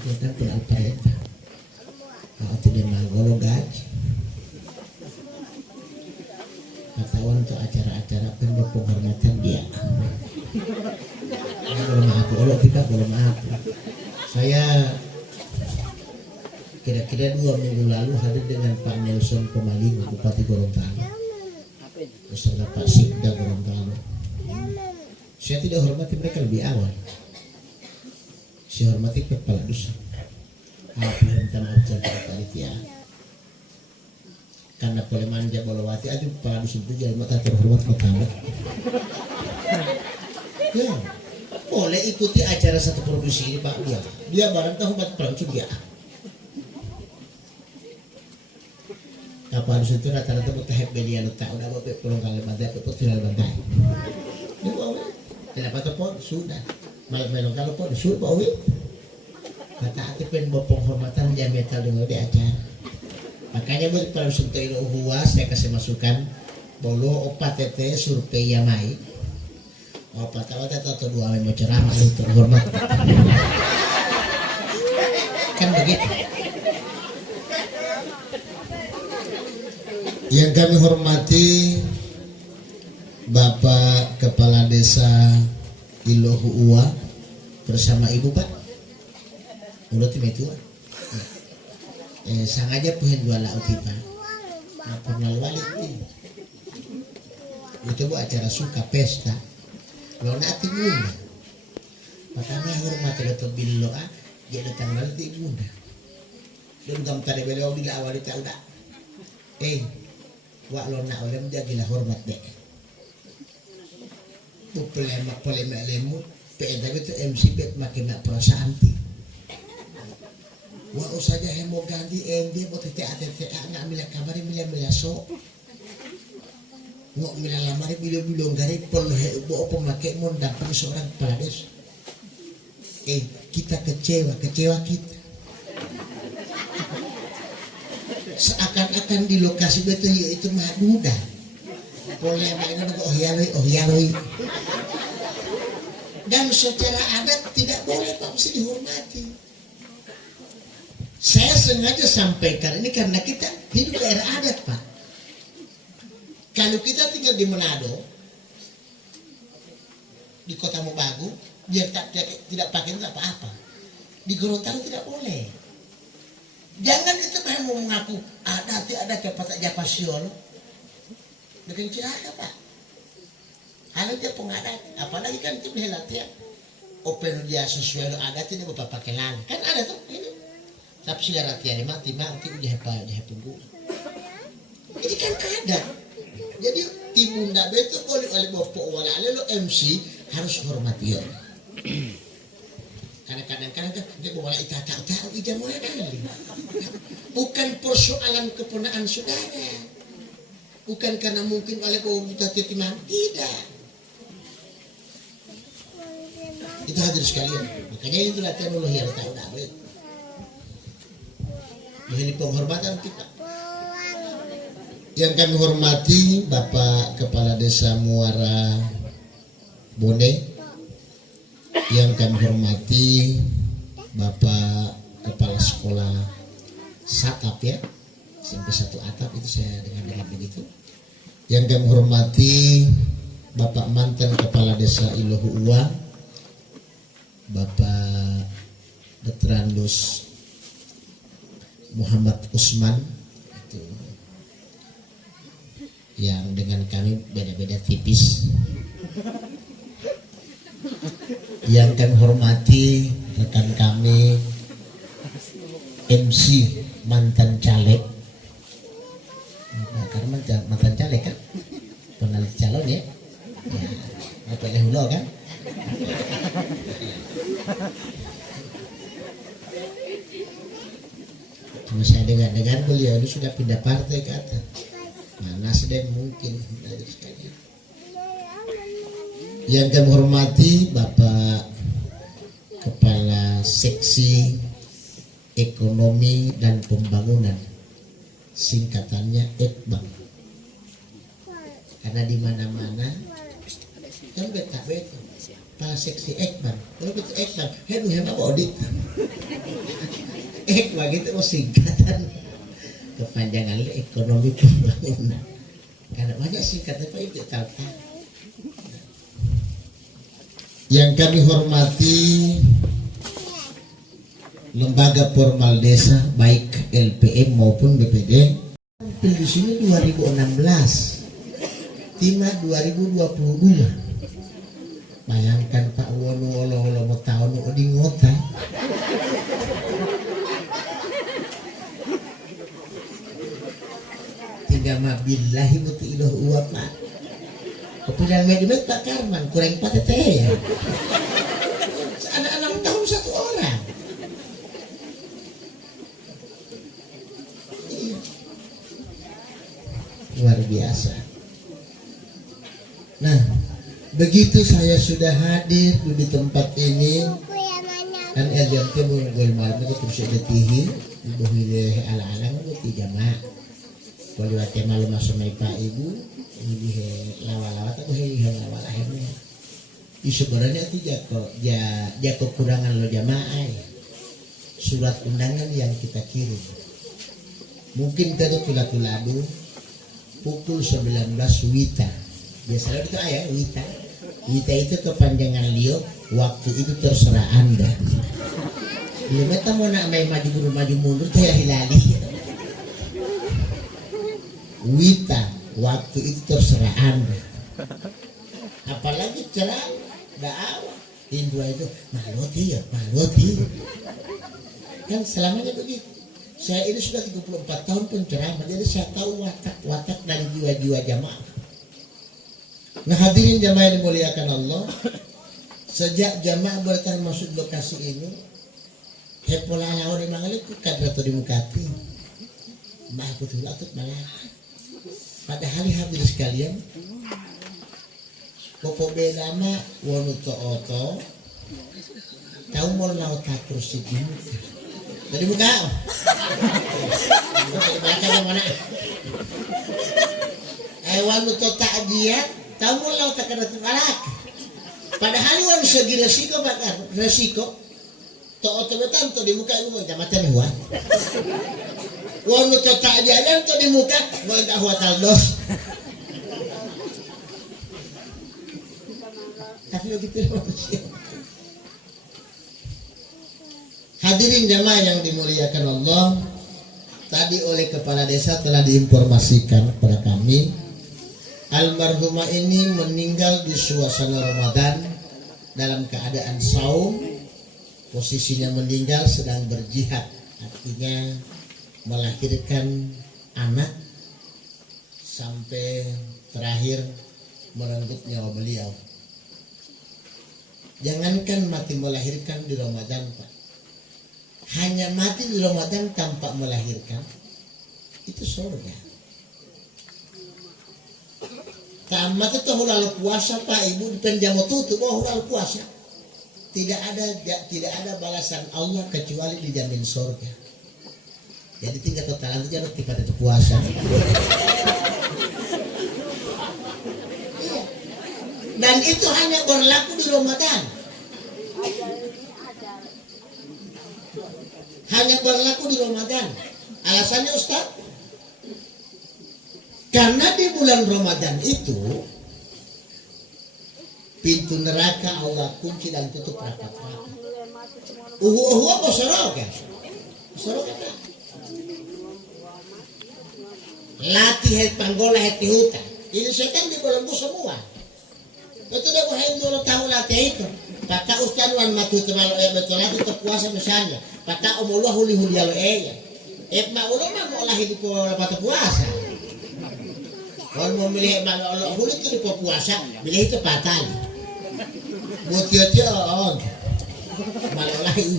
Kegiatan Alpareta. Kalau tidak mau gaji. Katawan untuk acara-acara penghormatan dia. Boleh maaf, kalau tidak boleh maaf. Saya kira-kira 2 minggu lalu hadir dengan Pak Nelson Pemaling, Bupati Gorontalo, beserta Pak Sikda Gorontalo. Saya tidak hormati mereka lebih awal. Saya hormati kepala dusun. Minta maaf panitia. Karena boleh manja bolowati aja kepala dusun itu jadi mata terhormat pertama. Ya, boleh ikuti acara satu produksi ini Pak dia barang tahu buat pelangcu dia. Kepala dusun itu rata-rata bertahap belian tak udah bapak pulang kali bantai bapak tinggal bantai. Ini bawa, kenapa tu pun sudah malam melong kalau pun sudah bawa. Kata hati pen penghormatan jam metal dengan di acara. Makanya buat para suntai huwa saya kasih masukan bolo opat tete survei yamai. Opat awat atau 2 mau ceramah itu terhormat. Kan begitu. Yang kami hormati Bapak Kepala Desa Ilohu Uwa bersama Ibu Pak. Mulut itu sengaja puhin dua laut kita pernah balik itu buat acara suka pesta lo nanti bunda makanya hormat atau bilo dia datang nanti bunda dan kamu tadi beliau bila awal itu udah wak lo nak oleh menjagilah hormat deh polemak lemu tapi itu MC bet makin nak perasaan wah saja hemo ganti ND buat TTA nggak milah kamari milah so nggak milah lamari bilo gari perlu buat pemakai mendampingi seorang kepala desa. Kita kecewa kita seakan-akan di lokasi betul yaitu mah mudah boleh mainan oh yaloi dan secara adat tidak boleh Pak mesti dihormati. Saya sengaja sampaikan ini karena kita hidup daerah adat Pak. Kalau kita tinggal di Manado, di Kota Mobagu, biar tidak pakai itu apa-apa. Di Gorontalo tidak boleh. Jangan kita mau mengaku ada kepatak Japasion. Dengan celaka Pak. Hal dia pengadat, apalagi kan itu latihan. Open dia sesuai adat ini bapak pakai lang. Kan ada tuh ini. Tapi sila latihan mati udah punggung. Ini kan ada. Jadi timunda betul boleh oleh bapak wala lo MC harus hormati ya. Karena kadang-kadang dia bawa tahu ijazah mulai kali. Bukan persoalan keponaan saudara. Bukan karena mungkin oleh bawa buta titiman tidak. Itu hadir sekalian. Makanya itu latihan Allah yang tahu dah betul. Ini penghormatan kita. Yang kami hormati Bapak Kepala Desa Muara Bone. Yang kami hormati Bapak Kepala Sekolah Satap ya sampai 1 atap itu saya dengar begitu. Yang kami hormati Bapak mantan Kepala Desa Ilohu Uwa Bapak Detrandus Muhammad Usman itu yang dengan kami beda-beda tipis. Yang kami hormati rekan kami MC mantan caleg. Nah, karena mantan caleg kan pernah calon ya. Apa lehulo kan? Cuma saya dengar beliau ini sudah pindah partai ke atas. Mana sedang mungkin dari sekali. Yang kami hormati Bapak Kepala Seksi Ekonomi dan Pembangunan, singkatannya Ekbang. Karena di mana-mana kan beta Kepala Seksi Ekbang. Kalau betul Ekbang, hebat audit. begitu singkatan kepanjangan ekonomi pembangunan. Karena banyak singkatnya Pak Ibu tahu. Yang kami hormati lembaga formal desa baik LPM maupun BPD. Tampil di sini 2016, timah 2022. Bayangkan Pak Wono olo mau tahun di ngota. Tinggal mabillahi mutu ilah uap Pak. Kepunyaan medimit Pak Karman kurang 4 teh ya. Anak-anak tahun 1 orang. Iya. Luar biasa. Nah, begitu saya sudah hadir di tempat ini, kan RJMT mulai malam itu terus ada tihi, ibu hilih ala-ala itu jamaah. Kalau waktu malam masuk Pak Ibu, ini lawat-lawat aku lawat akhirnya. Sebenarnya itu ja kekurangan lo jamaah ya. Surat undangan yang kita kirim. Mungkin itu tuladu pukul 19 Wita. Biasanya itu ayah Wita. Wita itu kepanjangan Leo. Waktu itu terserah Anda. Leo meta mau nak main maju mundur saya hilali. Wita, waktu itu terserah Anda. Apalagi cerah dakwah Hindu itu maloti ya, maloti. Kan selamanya begitu. Saya ini sudah 34 tahun penceramah, jadi saya tahu watak-watak dan jiwa-jiwa jamaah. Nah hadirin jamaah yang dimuliakan Allah, sejak jamaah bertahan masuk lokasi ini, hepola lawan yang mengaliku kadratu dimukati, mah betul atut malah. Pada hari hadir sekalian, pokok beda mah wonu oto, tahu mau laut terus itu. Dari buka, baca mana? Wonu tak dia, tahu mau laut karena balak. Padahal wonu segi resiko bakar resiko. Oto betul tu di muka itu mau macam hewan. Wanu tak jalan tu di muka mau tak huatal dos. Tapi begitu manusia. Hadirin jamaah yang dimuliakan Allah, tadi oleh kepala desa telah diinformasikan kepada kami, almarhumah ini meninggal di suasana Ramadan dalam keadaan saum. Posisinya meninggal sedang berjihad, artinya melahirkan anak sampai terakhir merenggut nyawa beliau. Jangankan mati melahirkan di Ramadan Pak, hanya mati di Ramadan tanpa melahirkan itu surga. Tamat itu lalu puasa Pak Ibu penjamu tutup lalu puasa. Tidak ada balasan Allah kecuali dijamin surga. Jadi tinggal totalan itu jangan pada puasa. Dan itu hanya berlaku di Ramadan. Hanya berlaku di Ramadan. Alasannya Ustaz? Karena di bulan Ramadan itu pintu neraka Allah kunci dan tutup rapat-rapat. Apa soroka? Soroka tak? Latih het panggola het hutan. Ini setan dibelenggu semua. Betul dah buhain dulu tahu latih itu. Kata Ustaz wan matu terlalu betul lagi terpuasa misalnya. Kata Allah huli alo ya. Ma ulama mau lahir di puasa. Kalau mau milih Allah huli itu di puasa, milih itu patah. Mutiotio malah lain.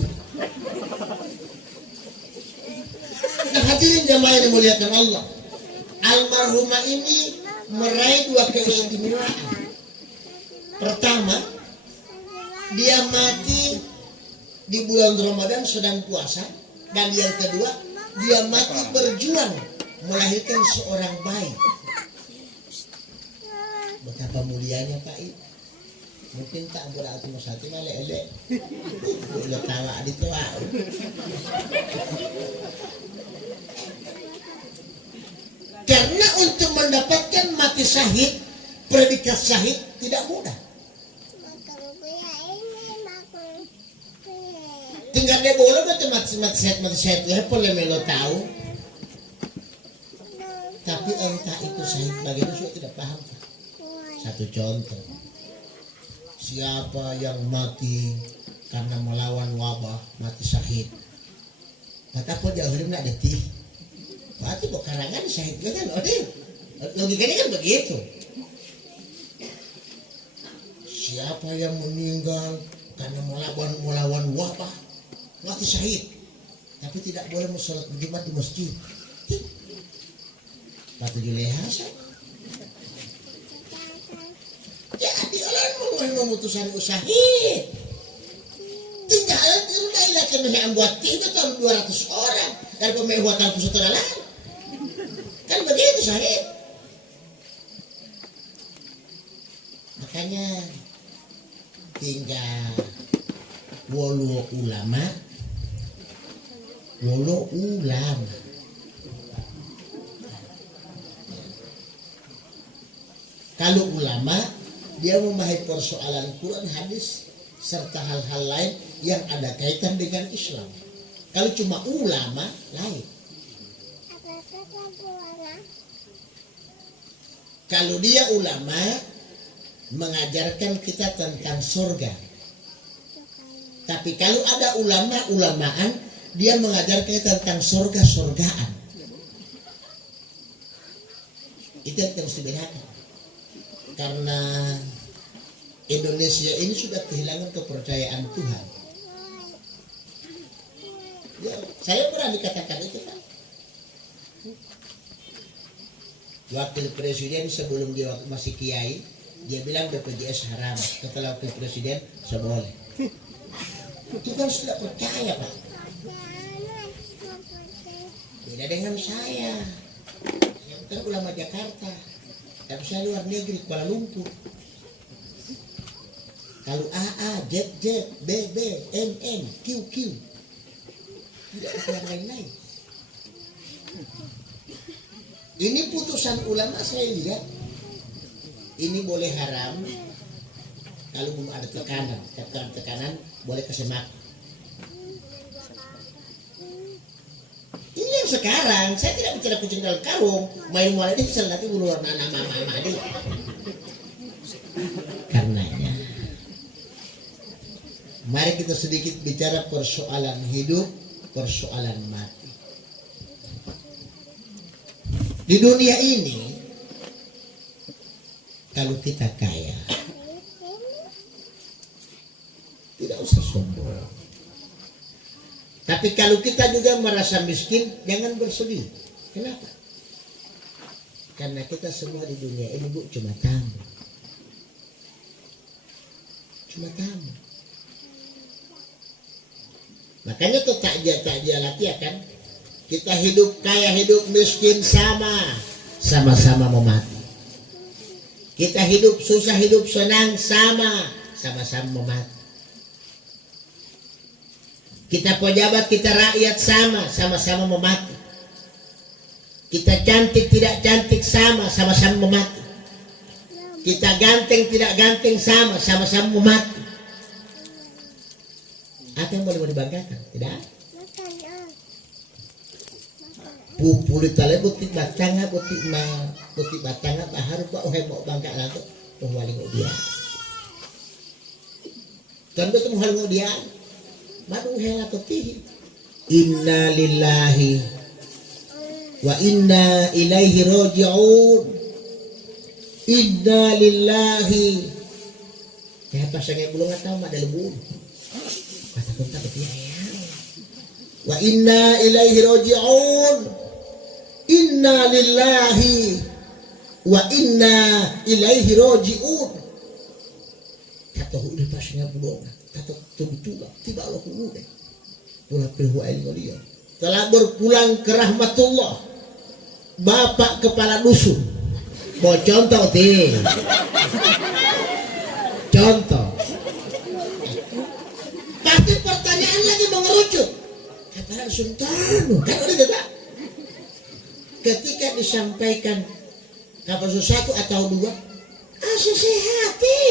Nah hadirin jamaah yang dimuliakan Allah, almarhumah ini meraih 2 keistimewaan. Pertama, dia mati di bulan Ramadan sedang puasa, dan yang kedua, dia mati berjuang melahirkan seorang bayi. Betapa mulianya Pak Ibu. Mungkin tak berarti masati malek-elek. Boleh tawa di tua. Karena untuk mendapatkan mati syahid, predikat syahid tidak mudah. Tinggal dia boleh betul mati syahid ya boleh melo tahu. Tapi entah itu syahid bagaimana sudah tidak paham. Satu contoh, siapa yang mati karena melawan wabah mati syahid. Kata pun jauh nak detih. Berarti karangan syahid kan odeh. Logikanya kan begitu. Siapa yang meninggal karena melawan wabah mati syahid, tapi tidak boleh sholat Jumat di masjid. Batu Juleha jadi orang memutuskan syahid. Tinggal rumah kena buat 3 tahun 200 orang dari pembuat tahun pusat lain. Kan begitu syahid. Makanya tinggal wolo ulama. Kalau ulama dia memahami persoalan Quran, hadis serta hal-hal lain yang ada kaitan dengan Islam. Kalau cuma ulama lain. Kalau dia ulama mengajarkan kita tentang surga. Tapi kalau ada ulama-ulamaan dia mengajarkan kita tentang surga-surgaan. Itu yang kita mesti bedakan. Karena Indonesia ini sudah kehilangan kepercayaan Tuhan. Ya, saya pernah dikatakan itu kan. Wakil presiden sebelum dia masih kiai, dia bilang BPJS haram. Setelah wakil presiden, seboleh. Itu kan sudah percaya Pak. Beda dengan saya. Saya bukan ulama Jakarta. Tapi saya luar negeri, Kuala Lumpur. Kalau AA, Z, BB, MM, QQ. Tidak ada yang lain-lain. Ini putusan ulama saya lihat. Ini boleh haram. Kalau belum ada tekanan boleh kesemak. Ini yang sekarang, saya tidak bicara kucing dalam karung. Main mulai ini bisa tapi bulu nama mama dia. Karenanya, mari kita sedikit bicara persoalan hidup, persoalan mati. Di dunia ini, kalau kita kaya, tidak usah sombong. Tapi kalau kita juga merasa miskin, jangan bersedih. Kenapa? Karena kita semua di dunia ini Bu cuma tamu. Cuma tamu. Makanya tuh takjil lagi ya kan. Kita hidup kaya, hidup miskin sama-sama mau mati. Kita hidup susah, hidup senang sama-sama mau mati. Kita pejabat, kita rakyat sama-sama mau mati. Kita cantik, tidak cantik sama-sama mau mati. Kita ganteng, tidak ganteng sama-sama mau mati. Apa yang boleh dibanggakan? Tidak. Pupuli tale butik batanga baharu pak mau bangga lantuk pengwaling dia. Kan betul mau dia. Baru hela ketihi. Inna lillahi wa inna ilaihi raji'un. Inna lillahi. Ya pasangnya belum tahu mak dalam bulu. Kata kontak betul ya. Wa inna ilaihi raji'un. Inna lillahi wa inna ilaihi raji'un. Kata udah pasangnya belum. Kata tubuh tiba Allah deh. Pulang ke dia. Telah berpulang ke rahmatullah. Bapak kepala dusun. Mau contoh Contoh. pertanyaan lagi mengerucut. Kata Sultan, kan udah tidak? Ketika disampaikan kapan sesuatu atau dua, asesehati.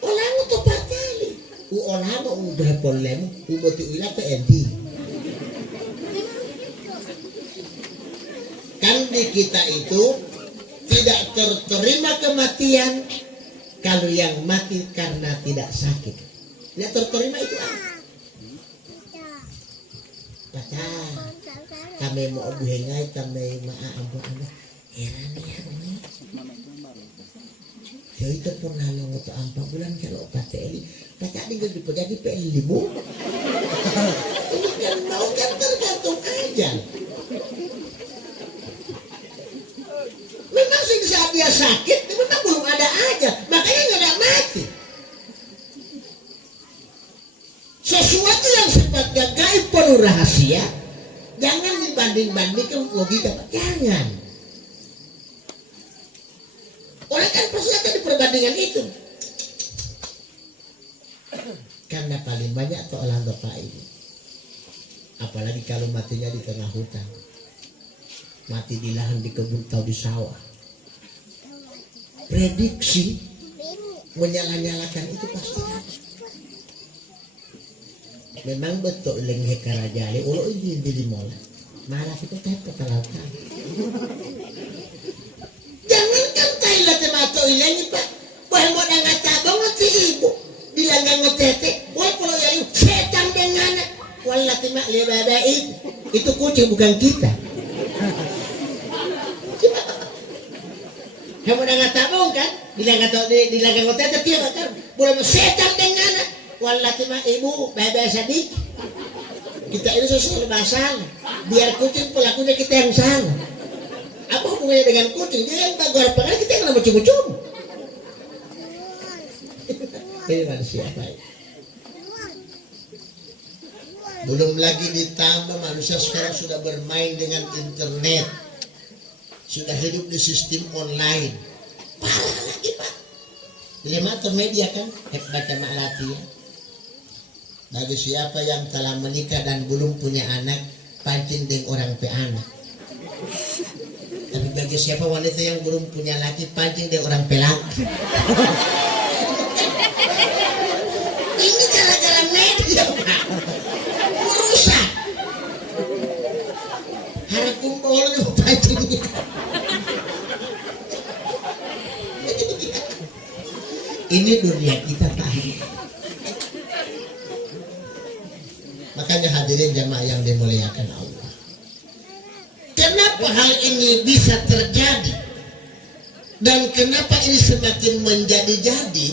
Orang itu patali. Orang udah polem, ubati ulah TNI. Kan di kita itu tidak terterima kematian kalau yang mati karena tidak sakit. Tidak terterima itu apa? Baca kami mau buhengai kami maa ambo anak heran ya ini ya itu pun nalong untuk 4 bulan kalau pateli baca di gede jadi PL bu ini kan mau kan tergantung aja memang sih saat dia sakit memang belum ada aja makanya nggak ada mati sesuatu yang sifatnya gaib penuh rahasia jangan dibanding-bandingkan logika jangan orang kan pasti akan di perbandingan itu karena paling banyak soalan bapak ini apalagi kalau matinya di tengah hutan mati di lahan di kebun atau di sawah prediksi menyala-nyalakan itu pasti ada. Memang betul lenghe karajali ulo ini di mola malah itu tepat talaukan jangankan Thailand temato ilangi pak wah mau dengan cabang ngerti ibu bilang ngetete wah kalau yang setan dengan wala timak lebabain itu kucing bukan kita kamu dengan tabung kan bilang ngetete dia kan boleh setan dengan walati mah ibu bebe sadik kita ini selalu masalah biar kucing pelakunya kita yang salah apa hubungannya dengan kucing dia yang bagor pengen kita yang nama cum-cum ini manusia baik belum lagi ditambah manusia sekarang sudah bermain dengan internet sudah hidup di sistem online parah lagi pak dilema media kan baca maklati ya bagi siapa yang telah menikah dan belum punya anak pancing dengan orang pe anak tapi bagi siapa wanita yang belum punya laki pancing dengan orang pe laki ini gara-gara media pak merusak harap kumpul juga pancing ini dunia kita pak makanya hadirin jamaah yang dimuliakan Allah kenapa hal ini bisa terjadi dan kenapa ini semakin menjadi-jadi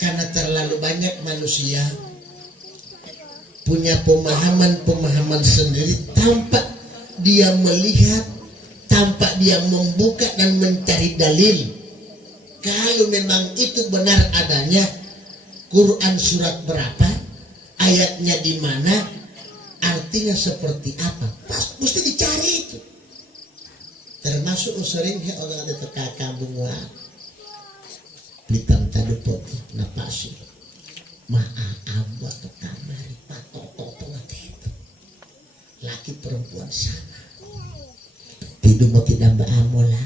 karena terlalu banyak manusia punya pemahaman sendiri tanpa dia melihat tanpa dia membuka dan mencari dalil kalau memang itu benar adanya Quran surat berapa, ayatnya di mana, artinya seperti apa, mesti dicari itu. Termasuk sering orang ada teka kampung wah, Blitam tadi foto, napasi, abu atau kamar, patok itu, laki perempuan sama, tidur mau tidak beramola,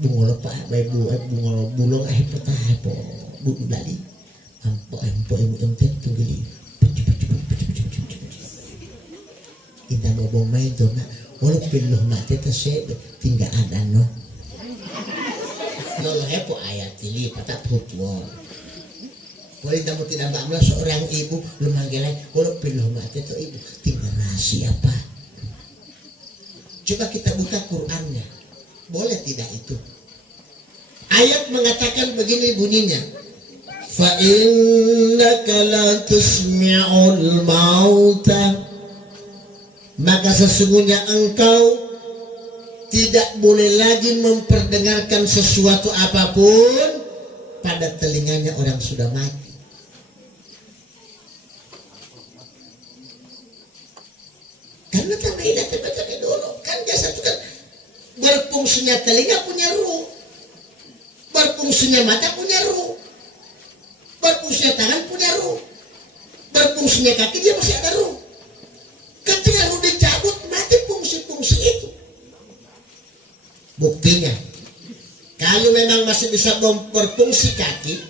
bungolo pak, bungolo bulong petah po, buku dali. Empo tentu gini kita mau main tuh nak walaupun loh mak teta sebe tinggal ada no hepo ayat ini patah putwal boleh kamu tidak malah seorang ibu lu manggilan walaupun loh mak teta ibu tinggal rahasia apa coba kita buka Qurannya boleh tidak itu ayat mengatakan begini bunyinya فَإِنَّكَ لَا تُسْمِعُ الْمَوْتَ maka sesungguhnya engkau tidak boleh lagi memperdengarkan sesuatu apapun pada telinganya orang sudah mati. Karena tambahin baca dulu kan biasa itu kan berfungsinya telinga punya ruh, berfungsinya mata punya ruh. fungsinya kaki, dia masih ada ruh. Ketika ruh dicabut, mati fungsi-fungsi itu. Buktinya, kalau memang masih bisa berfungsi kaki,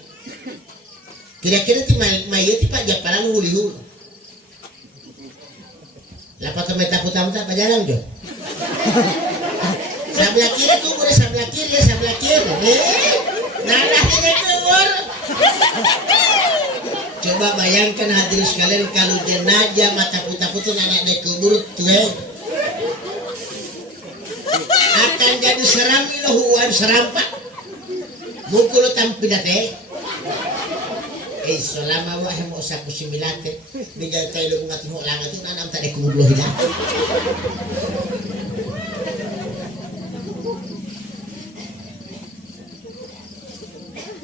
kira-kira ti mayat ti pak japalan huli-huli. Lapat sampai takut-takut apa jarang jo? Sebelah kiri kubur, sebelah kiri, sebelah kiri. Nalah ini kubur. Coba bayangkan hadirin sekalian kalau jenazah mata putar-putar anak di kubur tuh akan jadi seram ilohuan serampak. Mungkul tampil date. Selama wa mo sa pusimilate bigay tayo mga tinho lang ito nanam tadi kubur hilang.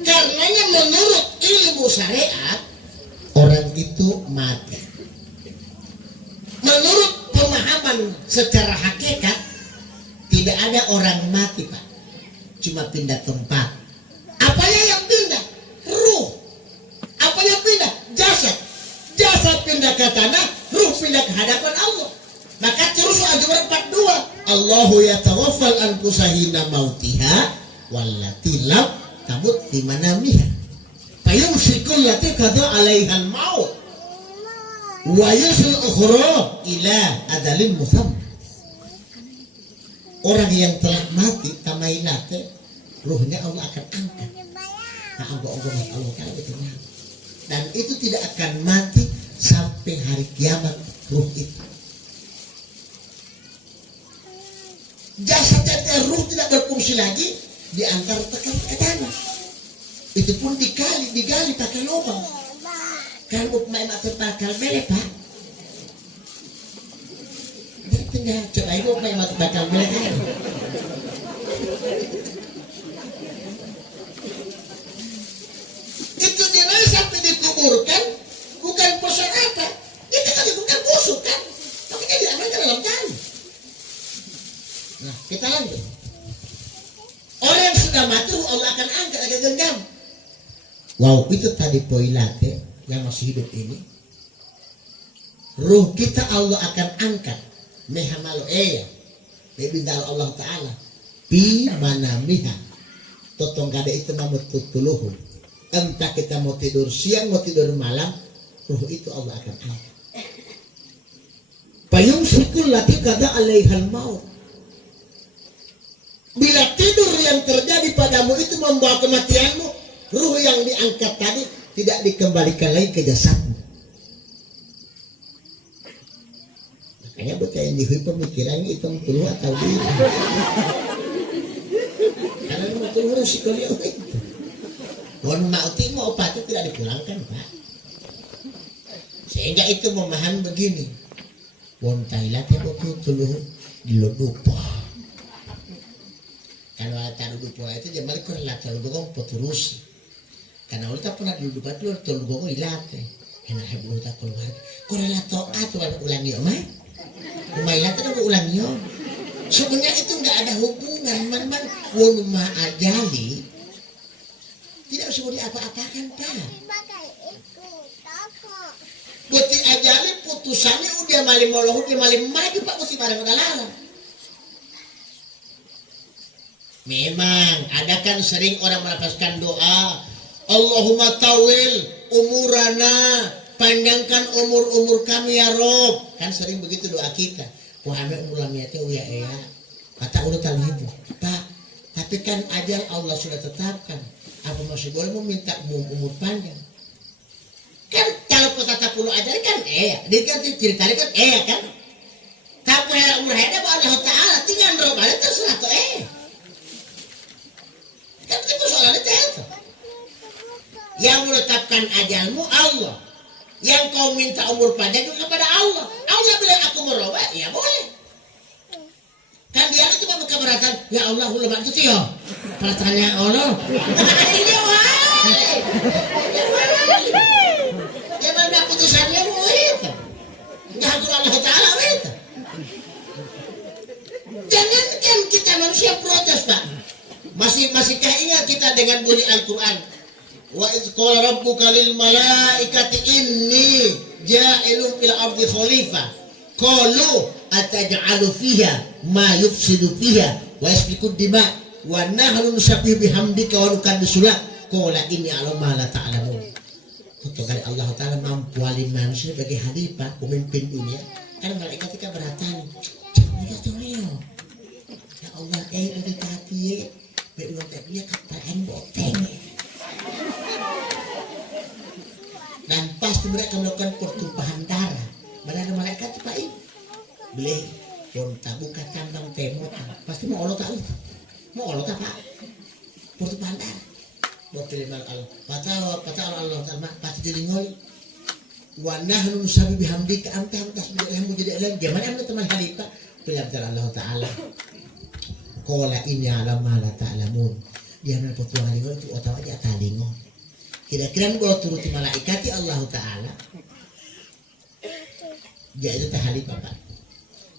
Karenanya menurut ilmu syariat orang itu mati. Menurut pemahaman secara hakikat tidak ada orang mati Pak, cuma pindah tempat. Apanya yang pindah? Ruh. Apanya pindah? Jasad. Jasad pindah ke tanah, ruh pindah ke hadapan Allah. Maka terus Al-Quran 42. Allahu yatawaffal anfusa hina mautiha wallati lam tamut fi manamiha. Fayumsikul lati qada 'alaihal maut wa yusul ukhra ila adalin musamma. Orang yang telah mati tamailate ruhnya Allah akan angkat. Nah, Allah kalau betul. Dan itu tidak akan mati sampai hari kiamat ruh itu. Jasadnya ruh tidak berfungsi lagi diantar tekan ke tanah. Itu pun digali pakai lubang. Kalau main atau bakal bele Pak. Tinggal coba ibu main atau bakal bele kan. Itu dia sampai dikuburkan bukan poson apa. Itu kan bukan busuk kan. Tapi dia diamankan dalam tanah. Nah kita lanjut. Orang yang sudah mati Allah akan angkat agak genggam. Wow, itu tadi poilate yang masih hidup ini. Ruh kita Allah akan angkat. Mehamalo eya. Bebindal Allah Ta'ala. Pi manamiha. Totong kada itu mamututuluhu. Entah kita mau tidur siang, mau tidur malam. Ruh itu Allah akan angkat. Fayumsikul lati kada alaihal maut. Bila tidur yang terjadi padamu itu membawa kematianmu, ruh yang diangkat tadi tidak dikembalikan lagi ke jasadmu. Makanya buat yang dihui pemikirannya itu puluh atau tidak. Karena mau turun psikologi itu. Mohon mauti mau obatnya tidak dipulangkan Pak. Sehingga itu memahami begini. Mohon tailatnya waktu tuluh diludupa. Kalau taruh dupa itu dia balik ke latar dugong poturusi. Karena kita pernah duduk batu tolugong ilate. Enak hebung tak keluar. Korelato atau ulangi omah. Umailat itu ulangi om. Sebenarnya itu nggak ada hubungan. Man wonuma ajali tidak usah diapa-apakan Pak. Beti ajali putusannya udah malim moloh udah malim maju Pak mesti bareng dalam. Memang ada kan sering orang melafazkan doa Allahumma tawil umurana, panjangkan umur kami ya Rob. Kan sering begitu doa kita. Wah umur lamiatnya uya ya. Kata udah tahu itu Pak. Tapi kan ajal Allah sudah tetapkan. Apa masih boleh meminta umur panjang? Kan kalau kata 10 ajal kan dia kan cerita kan kan. Tapi umur ada Allah Ta'ala tinggal Rob ada terserah tuh Kan itu persoalannya itu. Yang menetapkan ajalmu Allah. Yang kau minta umur panjang itu kepada Allah. Allah bilang aku merubah, ya boleh. Kan dia itu cuma keberatan, ya Allah aku lebat itu ya. Peratannya Allah. Iya wahai. Dia mana putusannya mau itu. Enggak aku Allah Ta'ala itu. Jangan kan kita manusia protes Pak. Masihkah ingat kita dengan bunyi Al-Quran? Wa iz qala rabbuka lil malaikati inni khalifah. Qalu ataj'alu fiha ma yufsidu fiha wa yasfiku dima wa nahnu nusabbihu bihamdika wa nuqaddisu lak. Qala inni a'lamu ma la ta'lamun. Untuk kali Allah Ta'ala mampu alim manusia sebagai khalifah, pemimpin dunia. Kan malaikat itu bertanya, "Jangan tolong. Ya Allah, dari tadi berulang dia kataan boteng." Dan pasti mereka melakukan pertumpahan darah. Mana ada malaikat Pak ini? Beli pun tak buka tambang temot. Pasti mau Allah tahu. Mau Allah tak Pak? Pertumpahan darah. Buat pilih mal Allah. Patah Allah Taala pasti jadi ngoli. Wa nahnu nusabbihu bihamdika anta tasbihu jadi elang. Gimana anda teman khalifah? Bilang Allah Taala. Qala inni a'lamu ma la ta'lamun. Dia mana petualang itu otak aja talingo. Kira-kira kalau turuti malaikati Allah Ta'ala dia itu tahali Bapak.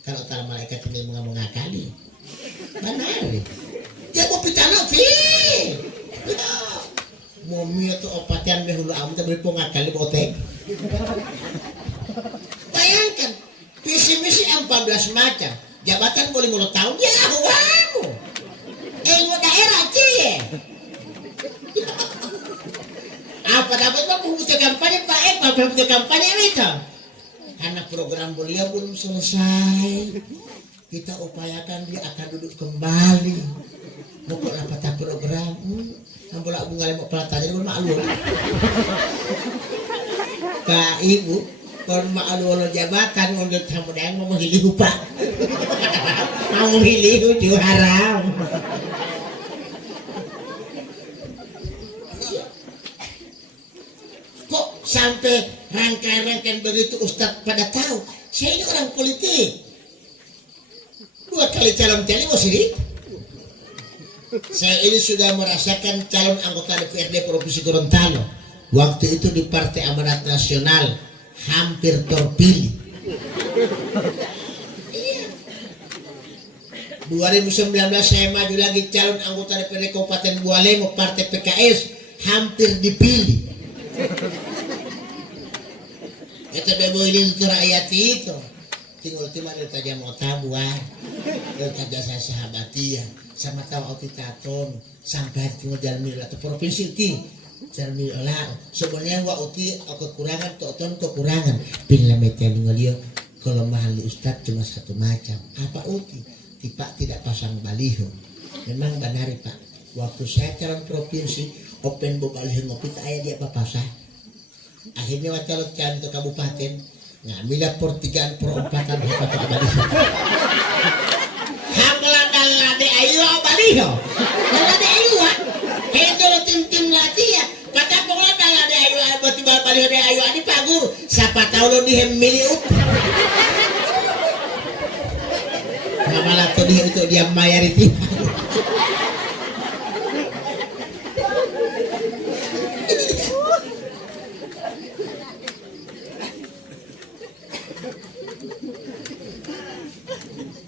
Kalau kalau malaikat ini mengakali benar dia mau pitano sih mau itu opatan behulu amu tak boleh pengakali boteng. Bayangkan visi-misi 14 macam jabatan boleh 10 tahun ya wamu ilmu daerah cie apa dapat membuka kampanye Pak membuka kampanye itu karena program beliau belum selesai kita upayakan dia akan duduk kembali mau dapat program bolak bunga lemok pelatanya belum maklum Pak Ibu kalau maklum jabatan untuk tamu dan mau menghilihu Pak mau menghilihu itu haram. Sampai rangkaian begitu Ustadz pada tahu saya ini orang politik 2 kali calon mau sini saya ini sudah merasakan calon anggota DPRD Provinsi Gorontalo waktu itu di Partai Amanat Nasional hampir terpilih iya 2019 saya maju lagi calon anggota DPRD Kabupaten Bualemo Partai PKS hampir dipilih. Kita beboilin ke rakyat itu tinggal dari tajam otak buah dari jasa sahabatia sama tahu autitaton sampai tinggal jalan milah ke provinsi ti jalan milah sebenarnya gua uti kekurangan tonton kekurangan bila meja dia kelemahan li Ustad cuma satu macam apa uti tiba tidak pasang baliho memang benar Pak waktu saya calon provinsi open baliho ngopi tak ayah dia apa pasang akhirnya calon ke kabupaten ngambil pertigaan perempatan apa ke baliho hamlan dalade ayo baliho dalade ayo itu tim latihan kata pokoknya dalade ayo tiba baliho de ayo di pagur siapa tahu lo dihemili up malah tuh dia itu dia mayar itu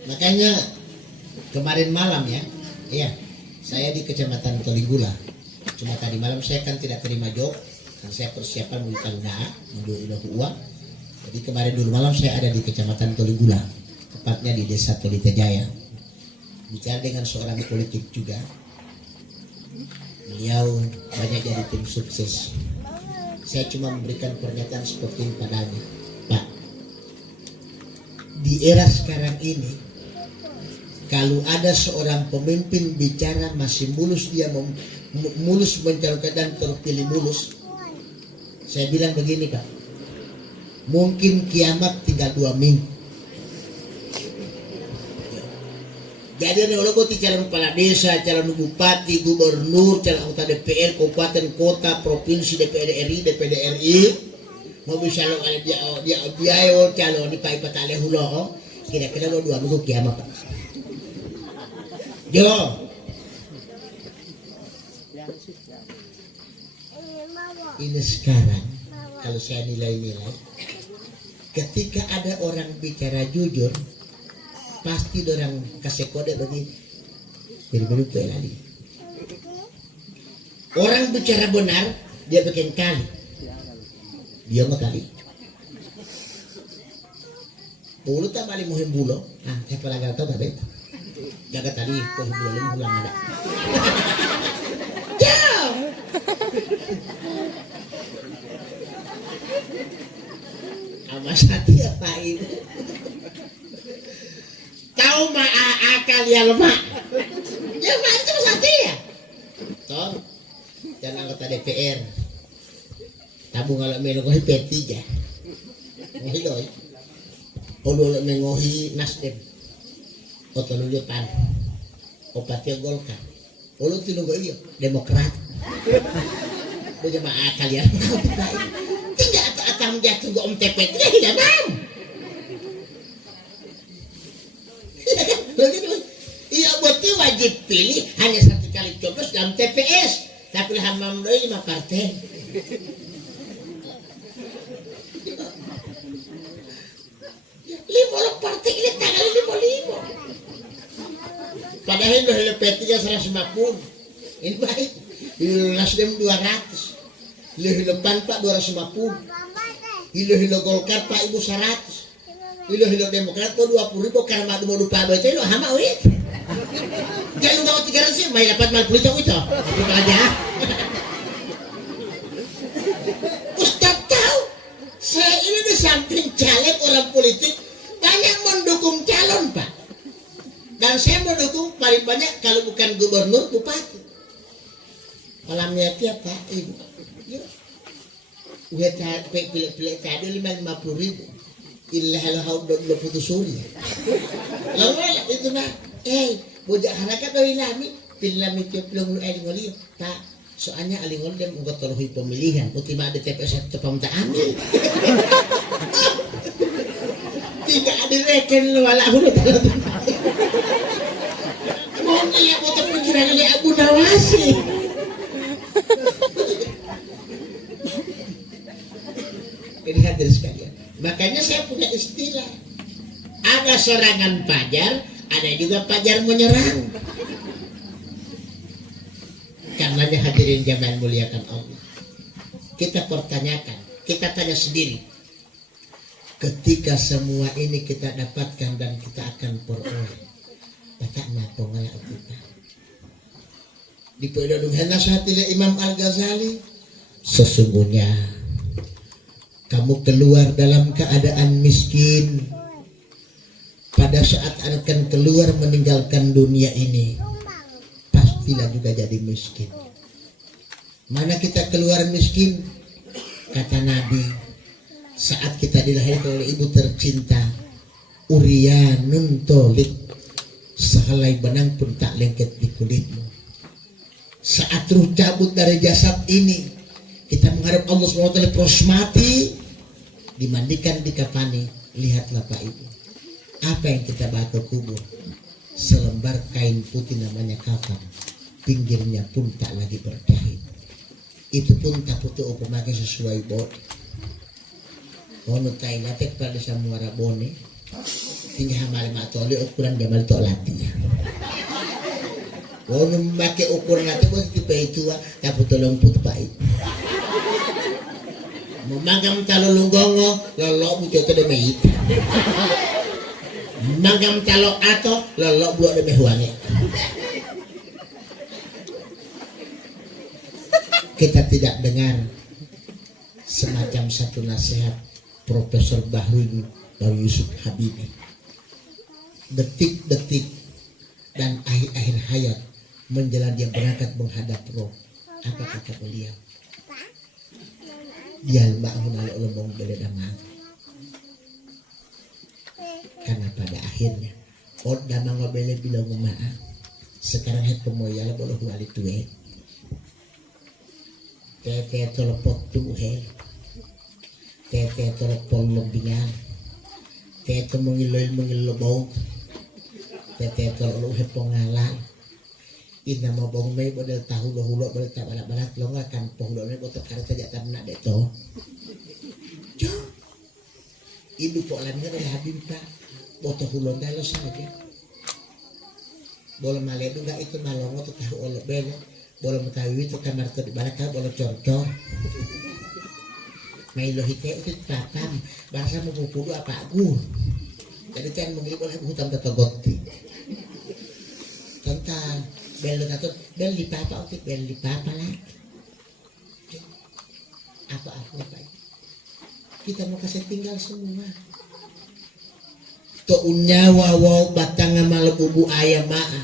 makanya kemarin malam ya, iya, saya di Kecamatan Toligula. Cuma tadi malam saya kan tidak terima job, kan saya persiapan mau tangga, mau uang. Jadi kemarin dulu malam saya ada di Kecamatan Toligula, tepatnya di Desa Tolita Jaya. Bicara dengan seorang politik juga, beliau banyak jadi tim sukses. Saya cuma memberikan pernyataan seperti ini padanya, Pak. Di era sekarang ini kalau ada seorang pemimpin bicara masih mulus dia mulus mencalonkan dan terpilih mulus saya bilang begini Pak mungkin kiamat tinggal 2 minggu jadi ada orang calon kepala desa, calon bupati, gubernur, calon anggota DPR, kabupaten, kota, provinsi, DPR RI, DPD RI mau bisa lo dia biaya calon di Pak Ipatale Hulo kira-kira 2 minggu kiamat Pak Jo. Ini sekarang kalau saya nilai-nilai ketika ada orang bicara jujur pasti orang kasih kode bagi beri-beri lagi orang bicara benar dia bikin kali dia nggak kali Bulu tak balik muhim bulo. Ah, saya pelajar tahu tak bet? Jaga tadi muhim bulo lima ulang ada. Jauh. Amas hati apa ini? Kau akal ya lemah. Ya mak itu mas hati ya. Tom, dan anggota DPR. Tabung kalau mengohi P3 ya. Ngohi doi. Kalau mengohi Nasdem. Atau Pan. Opatnya Golkar. Kalau tinunggu iya Demokrat. Kau jemaah kalian kau tidak. Tidak akan jatuh ke TP tidak tidak mau. Iya berarti wajib pilih hanya satu kali coblos dalam TPS. Tapi hamam doi 5 partai. Lima partai ini tanggal 55. Padahal udah P3 150. Ini baik. Nasdem 200. Hilo Pan Pak 250. Hilo Golkar Pak Ibu 100. Hilo Demokrat Pak 20.000 karena mau lupa baca lo hama wit. Jangan lupa 300 sih, mai dapat mal pulito itu. Lupa aja. Ustaz tahu, saya ini di samping caleg orang politik banyak mendukung calon Pak. Dan saya mendukung paling banyak kalau bukan gubernur, bupati. Malamnya tiap Pak Ibu. Udah pilih tadi 50.000. Ilhalau udah putus suri. Lalu itu mah, bujak harakat dari lami, pilami tiuplong lu ngoli, Pak. Soalnya alingol dia mau terlalu pemilihan, utiba ada TPS tepam tak ambil. Tidak ada reken lu wala aku udah. Mau niat mau terpikiran oleh Abu Nawasi. Ini hadir sekalian. Makanya saya punya istilah. Ada serangan pajar, ada juga pajar menyerang. Karenanya hadirin jamaah muliakan Allah. Kita pertanyakan, kita tanya sendiri. Ketika semua ini kita dapatkan dan kita akan peroleh, bagaimana pengelak kita? Di pedodungan nasihatnya Imam Al-Ghazali, sesungguhnya kamu keluar dalam keadaan miskin. Pada saat akan keluar meninggalkan dunia ini, pastilah juga jadi miskin. Mana kita keluar miskin? Kata Nabi, saat kita dilahirkan oleh ibu tercinta, Uriyanun tolik, sehelai benang pun tak lengket di kulitmu. Saat ruh cabut dari jasad ini, kita mengharap Allah SWT terus mati, dimandikan, dikafani. Lihatlah Pak Ibu, apa yang kita bawa ke kubur? Selembar kain putih namanya kafan, pinggirnya pun tak lagi berjahit. Itu pun tak putus memakai sesuai bot. Ono tailatek pada samuara bone, tinggal hamal matoli ukuran jamal tok latinya. Ono memakai ukuran lati bos tipe itu tak putus lemput Pak Ibu. Memangam talo lunggongo, lolok buco de meit. Memangam talo ato, lolok buat de mehuange. Kita tidak dengar semacam satu nasihat Profesor Bahrul Yusuf Habibie. Detik-detik dan akhir-akhir hayat menjelang dia berangkat menghadap roh. Apa kata beliau? Dial ba'hun ala ulumong beledamang. Karena pada akhirnya od damang ngobele bilang umaa. Sekarang het pemoyala boloh wali tuwe. Tete tolopot tuhe. Tete tolopon lombingan. Tete mengilobong. Tete tolop pengalan. Ina mau bong mai bodel tahu lo hulo bodel tak balak-balak lo nggak kan pohulone boto karena saja ternak deto. Jo, ibu polannya dari Habib Pak boto hulo dalos saja. Boleh maledu nggak itu malongo tuh tahu oleh bel, boleh mengkawi itu kamar tuh di balak boleh cor-cor. Mai lo hite itu tapam, bahasa mau pupu apa aku. Jadi kan memilih boleh hutang kata gotti. Tentang bel kata bel di papa oke bel di papa lah. Apa Pak? Kita mau kasih tinggal semua. To unyawa wow batang ngamal bubu ayam maa.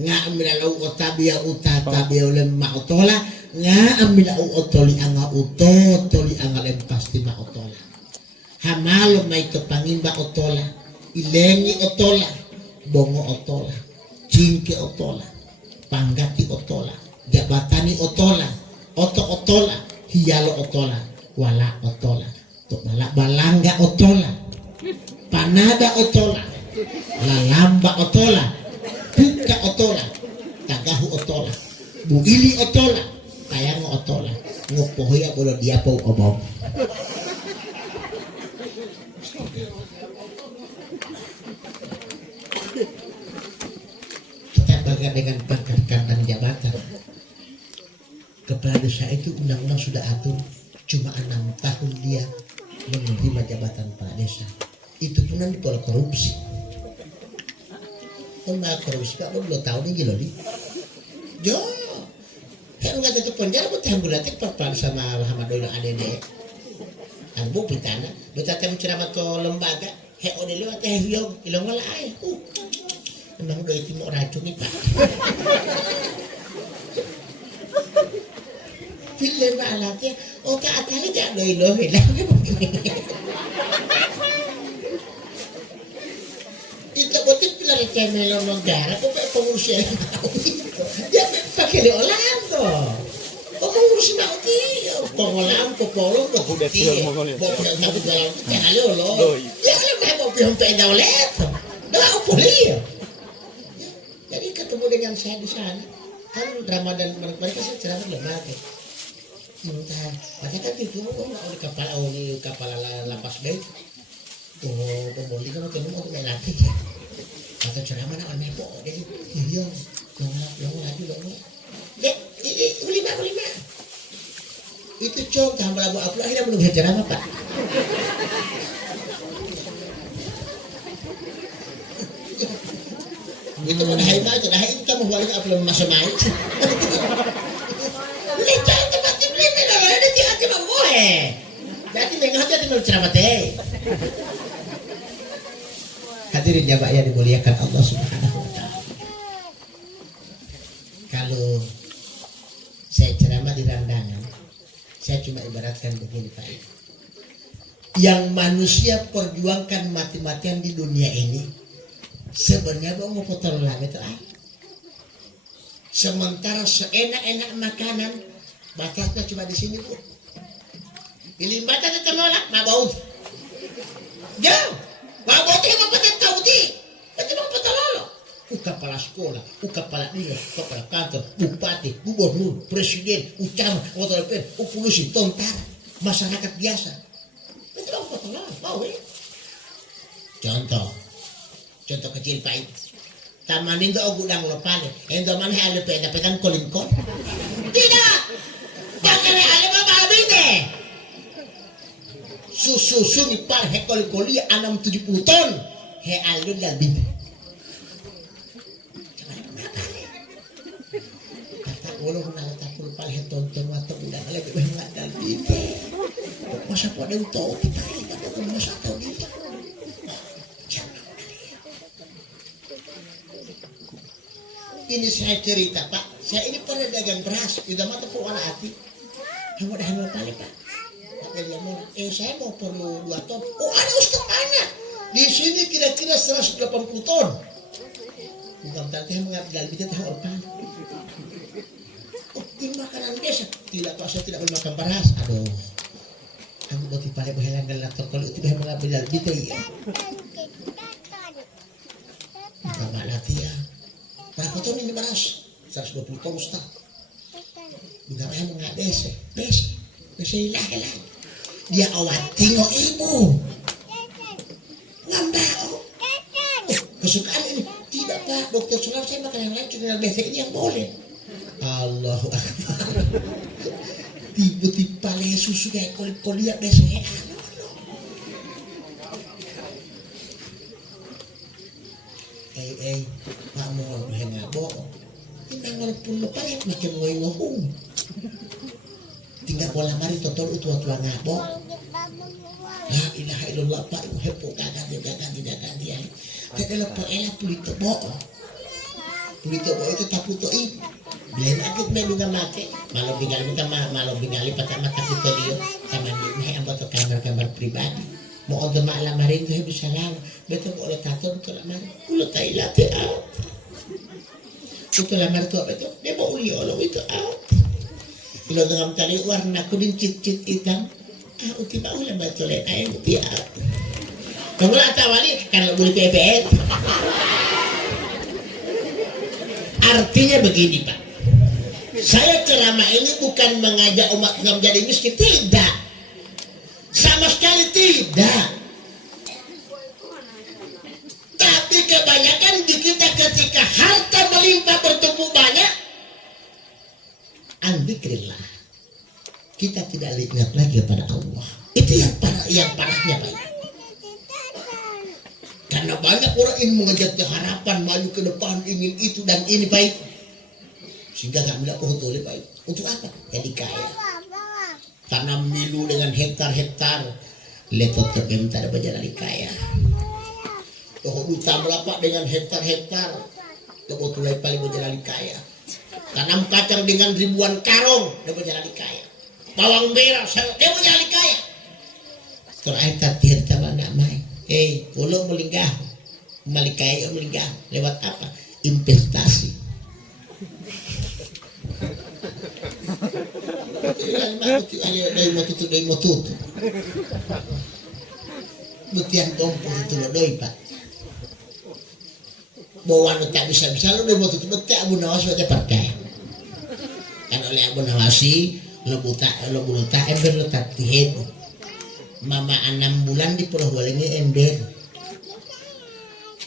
Nga ambil lau otabia utata bia oleh ma otola. Nga ambil lau otoli anga utotoli anga lem pasti ma otola. Hamalo mai to pangimba otola. Ilengi otola. Bongo otola. Cingke otola. Panggati otola. Jabatani otola. Oto otola. Hiyalo otola. Wala otola. Tok balak balangga otola. Panada otola. Lalamba otola. Buka otola. Tagahu otola. Buili otola. Tayango otola. Ngopohoya bolo diapau omong. Kita bangga dengan pangkat dan jabatan. Kepala desa itu undang-undang sudah atur cuma 6 tahun dia menerima jabatan kepala desa. Itu pun nanti pola korupsi. Kalau korupsi Pak belum tahu nih gila nih. Jo, kayak nggak tutup penjara buat hambulatik perpan sama Muhammad Dono Adede. Ambo pitana, betul temu ceramah ke lembaga. He ode lewat teh hiong, ilong malah ayah. Emang udah itu mau racun nih Pak. Film alatnya, oh tak kali gak ada iloh hilang. Kita betul pilar cemelon negara, kok pakai pengurus yang tahu itu. Dia pakai diolah toh. Pengurus mau dia, pengolah, popolong, bukti. Boknya mau dalam kita lo. Ya kalau mau pihak pendolet, dah boleh. Jadi ketemu dengan saya di sana, kan Ramadan mereka sih ceramah lembaga. Entah, macam kan itu oleh kapal lapas bay. Oh, pemboleh kan ketemu untuk main latih ya. Atau ceramah nak ambil pok, dia iya, long lagi. Dek, ini 5. Itu cong tambah lagu aku akhirnya menunggu ceramah Pak. Itu mana hai mah, dah itu kamu balik apa masa main. Lecah tempat beli tidak ada di hati mamoe. Jadi mengah jadi ceramah teh. Hadirin jamaah yang dimuliakan Allah Subhanahu wa taala. Kalau saya ceramah di randangan, saya cuma ibaratkan begini Pak. Yang manusia perjuangkan mati-matian di dunia ini sebenarnya mau potong langit itu sementara seenak-enak makanan batasnya cuma di sini Bu. Ilimbatan itu nolak, mabau. Jauh. Mabau itu yang patah tahu ti. Itu mau patah lolo. Kepala sekolah, kepala dinas, kepala kantor, bupati, gubernur, presiden, camat, anggota DPR, polisi, tentara, masyarakat biasa. Itu mau patah lolo, mau ya. Contoh kecil Pak itu. Taman itu gudang lopane. Endo mana ada pedapetan kolingkol? Tidak. Jangan ada apa-apa deh. Susu ni par he kolingkoli 670 ton. He alun dal binte. Kata ulo na takul pal he tonton wato udah lagi banget dal binte. Masa pada tahu kita tidak masa tahu dia. Ini saya cerita Pak, saya ini pernah dagang beras, tidak mata pun wala hati. Kamu dah hamil kali Pak. Kata dia mau, saya mau perlu 2 ton. Oh ada ustaz anak. Di sini kira-kira 180 ton. Bukan tante yang mengambil kita tahu apa. Oh ini makanan biasa. Tidak Pak, saya tidak boleh makan beras. Aduh. Kamu mau dipalai berhelang dan latar kalau itu dah mengambil kita ya. Bukan latih ya. Berapa ton ini beras? 120 ton Ustaz. Bukan saya mengat desa hilang. Dia awat tengok ibu. Ngambau. Kesukaan ini. Tidak Pak, dokter Solar saya makan yang lain cuma desa ini yang boleh. Allahu Akbar. Tiba-tiba le susu kayak kuliah desa. Pak mau ngabo. Tinang walaupun lepas macam ngoy-ngohong. Tinggal bola mari totol utua-tua ngabo. La ilaha illallah Pak hepo ganti ya. Kada lepo elah pulito bo. Pulito bo itu taputoi. Bilang agak menunga mate. Malam bingali pakai mata kita dia. Taman ini ambil ke kamar pribadi. Mau untuk malam hari itu bisa lalu. Betul boleh tato betul lamar. Ulo tai latte out. Betul lamar tu apa itu? Dia mau uli olo itu out. Kalau dengan tali warna kuning cit hitam. Uti mau lah betul lain uti out. Kamu lah tahu ni kalau boleh PPS. Artinya begini Pak. Saya ceramah ini bukan mengajak umat menjadi miskin, tidak. Sama sekali tidak. Tapi kebanyakan di kita ketika harta melimpah bertumbuh banyak, dzikrillah, kita tidak ingat lagi kepada Allah. Itu yang parahnya Pak. Karena banyak orang ingin mengejar harapan, maju ke depan, ingin itu dan ini baik. Sehingga kami tidak pohon baik. Untuk apa? Jadi kaya. Tanam milu dengan hektar-hektar. Letot terbentar berjalan kaya. Pohon utang melapak dengan hektar-hektar. Kebetulan paling berjalan kaya. Tanam kacang dengan ribuan karung. Dia berjalan kaya. Bawang merah, dia berjalan kaya. Terakhir tatir sama nak main. Pulau melinggah. Malikaya melinggah. Lewat apa? Investasi. Dari motor butian kompor itu doi Pak. Bawa tak bisa lo dari motor itu betul Abu Nawas baca pakai. Kan oleh Abu Nawasi lo buta ember lo tak tihed. Mama 6 bulan di Pulau Walengi ember.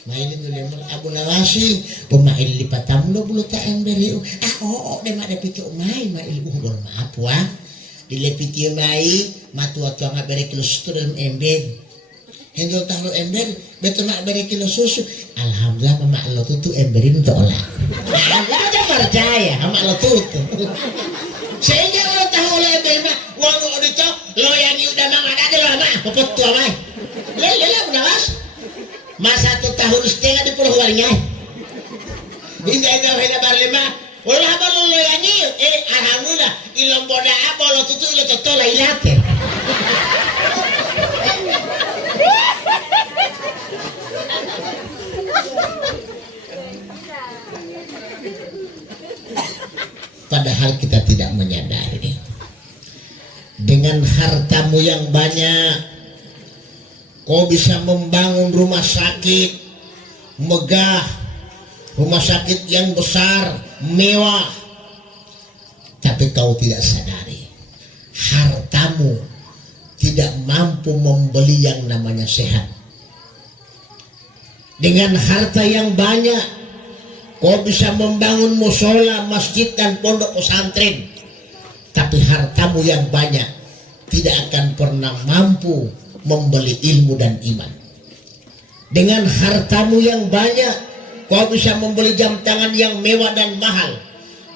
Main itu dia Abu Nawasi pemain lipat tamlo bulu tak ember itu. Demak ada pitu main ibu maaf wah. Dilepiti mai matu-atu nga bere kilo susu dalam ember. Hendol tahlo ember betul nak bere kilo susu. Alhamdulillah mama lo tutu emberin untuk olah. Allah aja percaya mama lo tutu. Sehingga lo tahu lo ember mah uang lo itu lo yang udah mang ada lo mah popot tua mah. Lele Nawas. Masa 1 tahun setengah di Pulau Walingai. Hingga hina barlima. Wala ba lo yanyi? Alhamdulillah ilong boda apa lo tutu ilo totola ilate. Padahal kita tidak menyadari. Dengan hartamu yang banyak kau bisa membangun rumah sakit megah, rumah sakit yang besar, mewah. Tapi kau tidak sadari, hartamu tidak mampu membeli yang namanya sehat. Dengan harta yang banyak, kau bisa membangun musola, masjid dan pondok pesantren. Tapi hartamu yang banyak tidak akan pernah mampu membeli ilmu dan iman. Dengan hartamu yang banyak, kau bisa membeli jam tangan yang mewah dan mahal.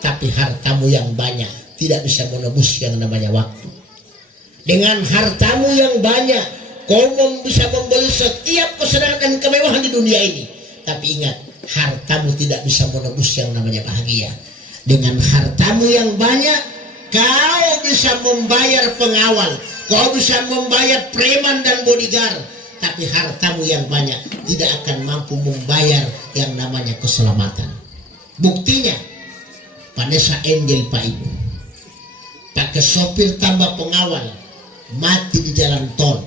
Tapi hartamu yang banyak tidak bisa menebus yang namanya waktu. Dengan hartamu yang banyak, kau bisa membeli setiap kesenangan dan kemewahan di dunia ini. Tapi ingat, hartamu tidak bisa menebus yang namanya bahagia. Dengan hartamu yang banyak, kau bisa membayar pengawal, kau bisa membayar preman dan bodyguard, tapi hartamu yang banyak tidak akan mampu membayar yang namanya keselamatan. Buktinya, Vanessa Angel Pak Ibu, pakai sopir tambah pengawal, mati di jalan tol.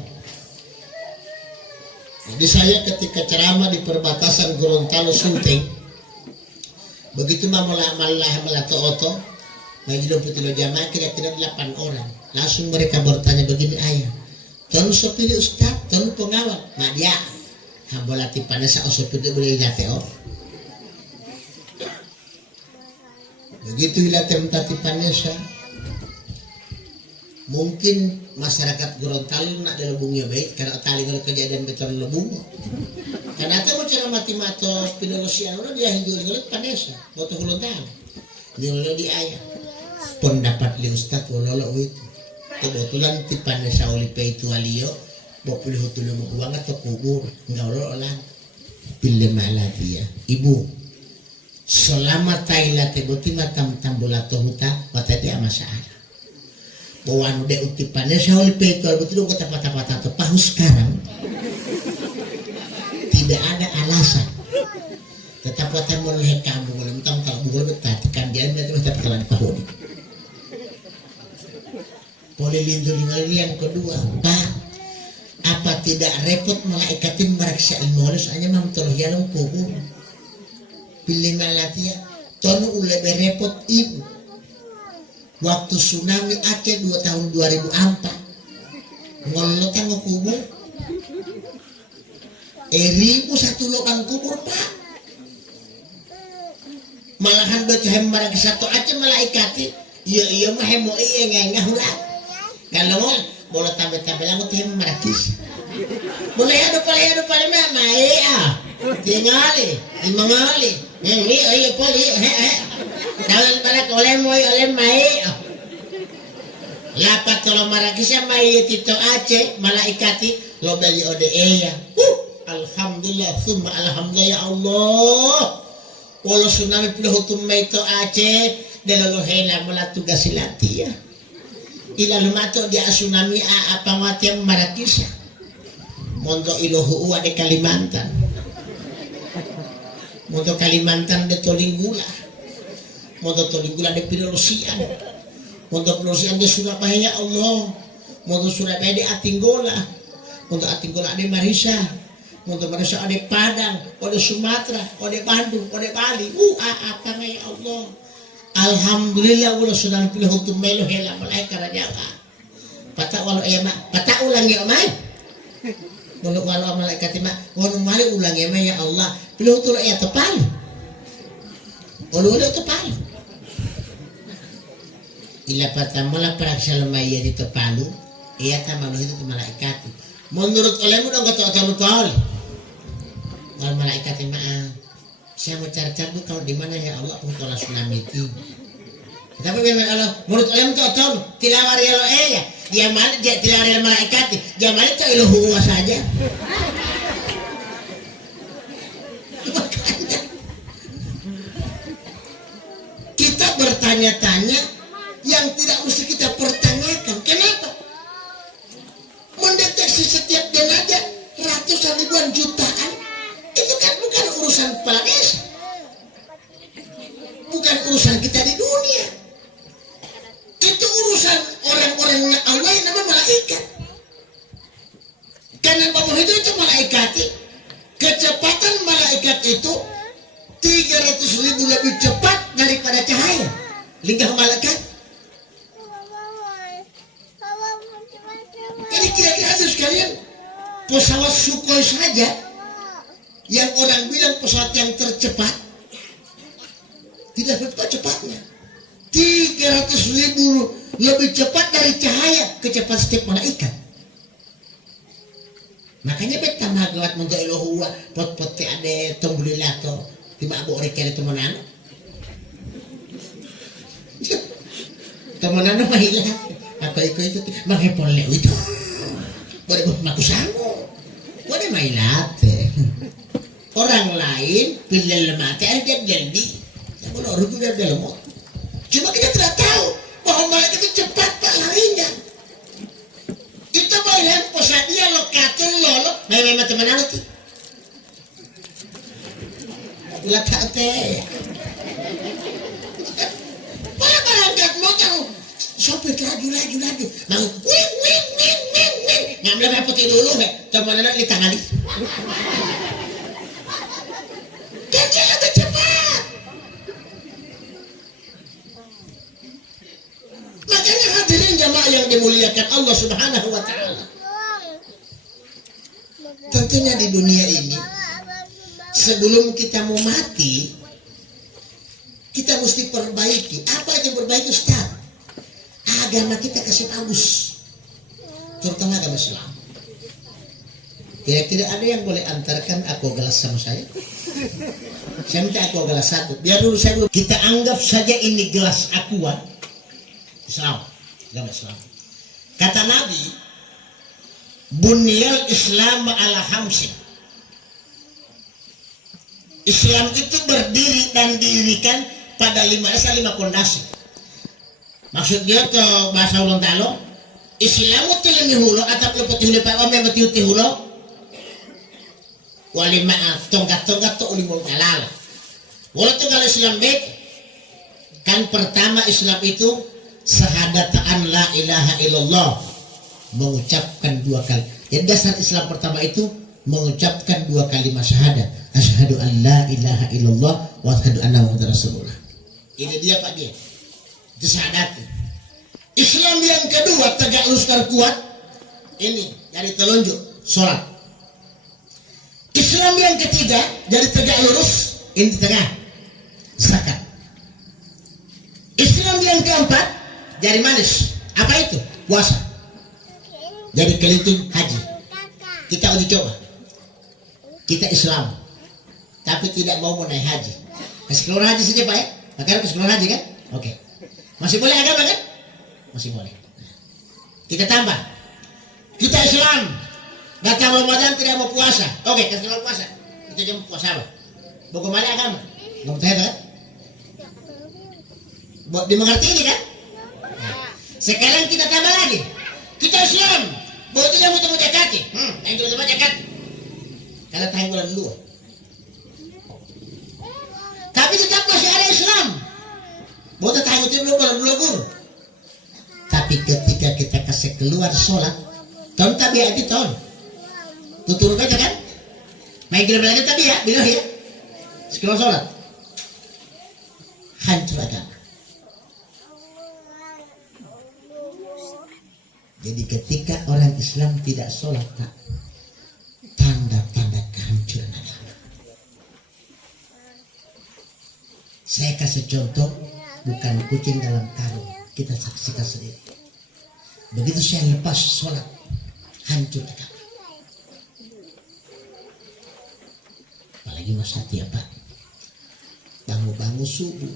Jadi saya ketika ceramah di perbatasan Gorontalo Sulteng, begitu malah oto, bagi 20 jamaah kira-kira 8 orang. Langsung mereka bertanya begini, ayah, tolong sopir Ustaz, tolong pengawal. Mak dia, hambolati panas sa sopir dia boleh ilate oh. Begitu ilate mentati panesa, mungkin masyarakat Gorontalo nak ada lebungnya baik karena tali kalau kejadian betul lebung. Karena itu mau cara mati-mato pinelosian orang dia hinggul-hinggul panesa, boto huluntan. Hinggul di ayah. Pendapat li ustad wololo itu. Kebetulan ti panesa oli pe itu alio, mau pilih hutul mau uang atau kubur, enggakololan. Pilih malah dia, ibu. Selama taila teboti matam tambulato huta, mata dia masalah. Bahwa anu de uti panesa oli pe itu betul kata patah-patah tepahu sekarang. Tidak ada alasan. Tetap watan mulai kamu mulai mentang kalau bugol betah kan dia nanti tetap kalan pahudi. Boleh lindungi yang kedua, Pak. Apa tidak repot malaikatin meraksa ilmulis hanya mamtoloh yalang kubur. Pilih malatia, tonu lebih repot ibu. Waktu tsunami Aceh 2 tahun 2004, ngolotnya ngekubur. 1.000 satu lubang kubur Pak. Malahan baca hembarang satu Aceh malaikati. Iya mah hemo iya ngahulat. Kalau boleh tambah-tambah lang uti marakis. Boleh ada pala mama iya. Tingali. Iya poli Dalam balak oleh mai. Lapat kalau marakis mai tito Aceh malaikati lo beli ode iya. Alhamdulillah, summa alhamdulillah ya Allah. Walau tsunami puluh hutum itu Aceh, delalo hela mula tugas silati ya. Ila lumato dia tsunami apa mati marakisa. Mondo ilohu uwa de Kalimantan. Mondo Kalimantan de Tolinggula. Mondo Tolinggula de Pinolusian. Mondo Pinolusian de Surabaya ya Allah. Mondo Surabaya de Atinggola. Mondo Atinggola de Marisa. Untuk merasa ada Padang, ada Sumatera, ada Bandung, ada Bali. Apa ya Allah. Alhamdulillah ulah sudah pilih untuk melu hela malaikat raja Allah. Patah walau ya mak, patah ulang ya mak. Walau malaikat mak, walau mali ulang ya mak ya Allah. Pilih untuk ya tepal. Walau tepal. Ila patah mula peraksa lemaya di tepalu, ia taman itu malaikat. Menurut olehmu dong kata betul. Kalau malaikat maaf, saya mau cari-cari kalau di mana ya Allah pengolah tsunami itu. Tapi memang Allah menurut olehmu betul. Tilawar ya lo ya. Dia malah dia tilawar ya malaikat. Dia malah cak ilu huwa saja. Makanya kita bertanya-tanya yang tidak mesti kita pertanyakan. Kenapa? Mendeteksi setiap jenazah ratusan ribuan jutaan itu kan bukan urusan kepala desa, bukan urusan kita di dunia, itu urusan orang-orang Allah yang namanya malaikat. Karena Bapak itu malaikat, kecepatan malaikat itu 300.000 lebih cepat daripada cahaya linggah malaikat. Ini kira-kira itu sekalian pesawat Sukhoi saja yang orang bilang pesawat yang tercepat tidak berapa cepatnya 300.000 lebih cepat dari cahaya kecepatan setiap malaikat. Makanya beta magawat mungkin ilohuwa pot-pot ade tonggulilato tiba abu orikere temenan mahilah apa itu makepol itu boleh buat maku sangu boleh mailate orang lain pilih lemate ada jadi kalau orang itu dia lemot cuma kita tidak tahu bahwa malaikat itu cepat pak larinya kita bayar posat dia lokatul lolo memang teman itu lakate boleh berangkat motor sopir lagi mau wing ngambil apa putih dulu teman-teman di tangan dan dia lebih cepat makanya hadirin jamaah yang dimuliakan Allah subhanahu wa ta'ala tentunya di dunia ini sebelum kita mau mati kita mesti perbaiki apa yang perbaiki Ustaz agama kita kasih bagus terutama agama Islam Tidak ada yang boleh antarkan aku gelas sama saya. Saya minta aku gelas satu. Biar dulu saya dulu. Kita anggap saja ini gelas aqua. Islam. Agama Islam. Kata Nabi, Bunyal Islam ala hamsin. Islam itu berdiri dan didirikan pada lima pondasi. Maksudnya ke bahasa ulang talo, Islam itu lebih hulu atau lebih hulu pak om yang lebih hulu. Walima tongkat tu ulimul kalala. Walaupun kalau Islam kan pertama Islam itu syahadata'an la ilaha illallah, mengucapkan dua kali. Jadi dasar Islam pertama itu mengucapkan dua kalimat syahadat, asyhadu an la ilaha illallah wa asyhadu anna muhammadar rasulullah. Ini dia Pak dia. Itu syahadat. Islam yang kedua tegak lurus terkuat ini dari telunjuk sholat. Islam yang ketiga dari tegak lurus ini tengah zakat. Islam yang keempat jari manis apa itu? Puasa. Jadi keliling haji. Kita uji coba. Kita Islam tapi tidak mau naik haji. Kasih keluar haji saja Pak ya. Makanya kasih keluar haji kan? Oke. Masih boleh agama kan? Masih boleh. Kita tambah. Kita Islam datang Ramadan tidak mau puasa. Oke, kasih keluar puasa. Kita jangan puasa apa? Mau kembali agama. Nggak percaya kan? Dimengerti ini kan? Sekarang kita tambah lagi. Kita Islam. Bahwa itu yang mau jakati. Yang itu mau jakati. Kalau tahu bulan dulu. Tapi tetap masih ada Islam. Bahwa tahu itu belum bulan dulu. Tapi ketika kita kasih keluar sholat, tahun tabiat itu tahun. Tuturun aja kan? Main kira lagi tapi ya, bilang ya. Sekeluar sholat. Hancur agama. Jadi ketika orang Islam tidak sholat, Pak, tanda-tanda kehancuran agama. Saya kasih contoh, bukan kucing dalam karung. Kita saksikan sendiri. Begitu saya lepas sholat, hancur agama. Apalagi masa tiap Pak, bangun subuh.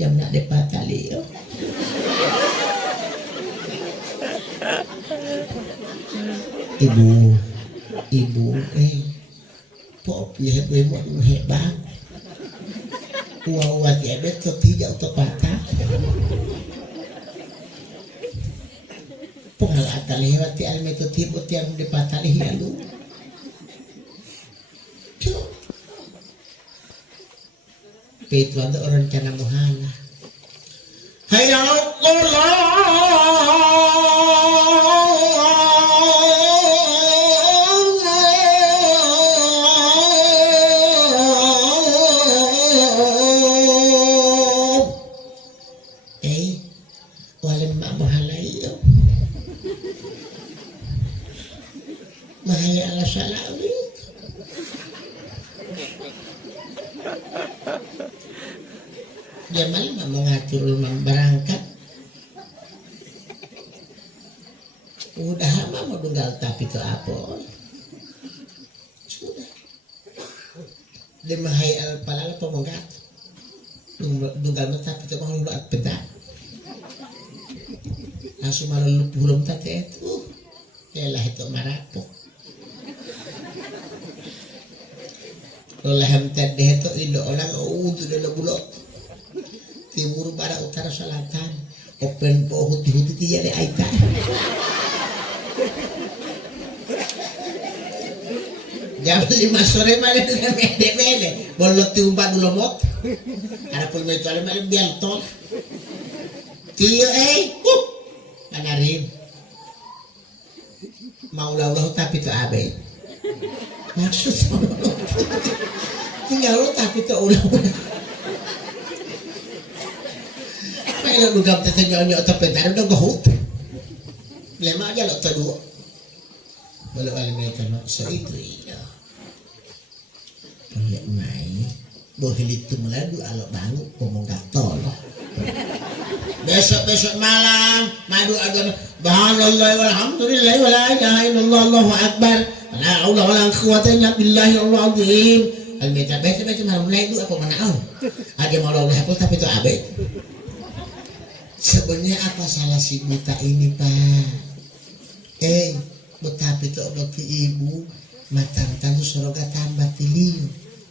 Jam nak depan tali yo. Ibu, pop ya buat hebat. Wow, diabetes atau tidak atau patah. Pengalaman lewat di alme itu tibut yang depan lalu. Itu ada orang cana muhala. Hayya walen mak muhala iyo. Mahaya ala salawi. Dia malah mengatur berangkat. Udah lama mau tunggal tapi itu apa? Sudah. Dia mahayal palala pemenggat. Tunggal tapi itu mau luat pedak. Langsung malah belum tadi itu. Yalah itu marapok. Lahem tadi itu indo orang itu dalam bulok. Timur barat utara selatan open po huti tiya de aita jam 5 sore malah dengan mede bolot tiumpa dulu mot ada pun itu ada malah biantol tiyo kanarin mau laulah tapi itu abe maksud tinggal lo tapi itu ulah Kaya lugam ta senyo tapi taruh dah gohut. Lema aja lo tadu. Balo alimeta no so itu iya. Lihat mai. Bohilit tu meladu alok bangu ngomong gatol. Besok malam madu agama subhanallah walhamdulillah wala ilaha illallah Allahu akbar. La haula wala quwwata illa billahi al-azim. Almeta besok malam mulai itu apa manau. Ada malau hafal tapi itu abet. Sebenarnya apa salah si buta ini, Pak? Betapa itu obat ibu matang tandu soroga tambah tiliu.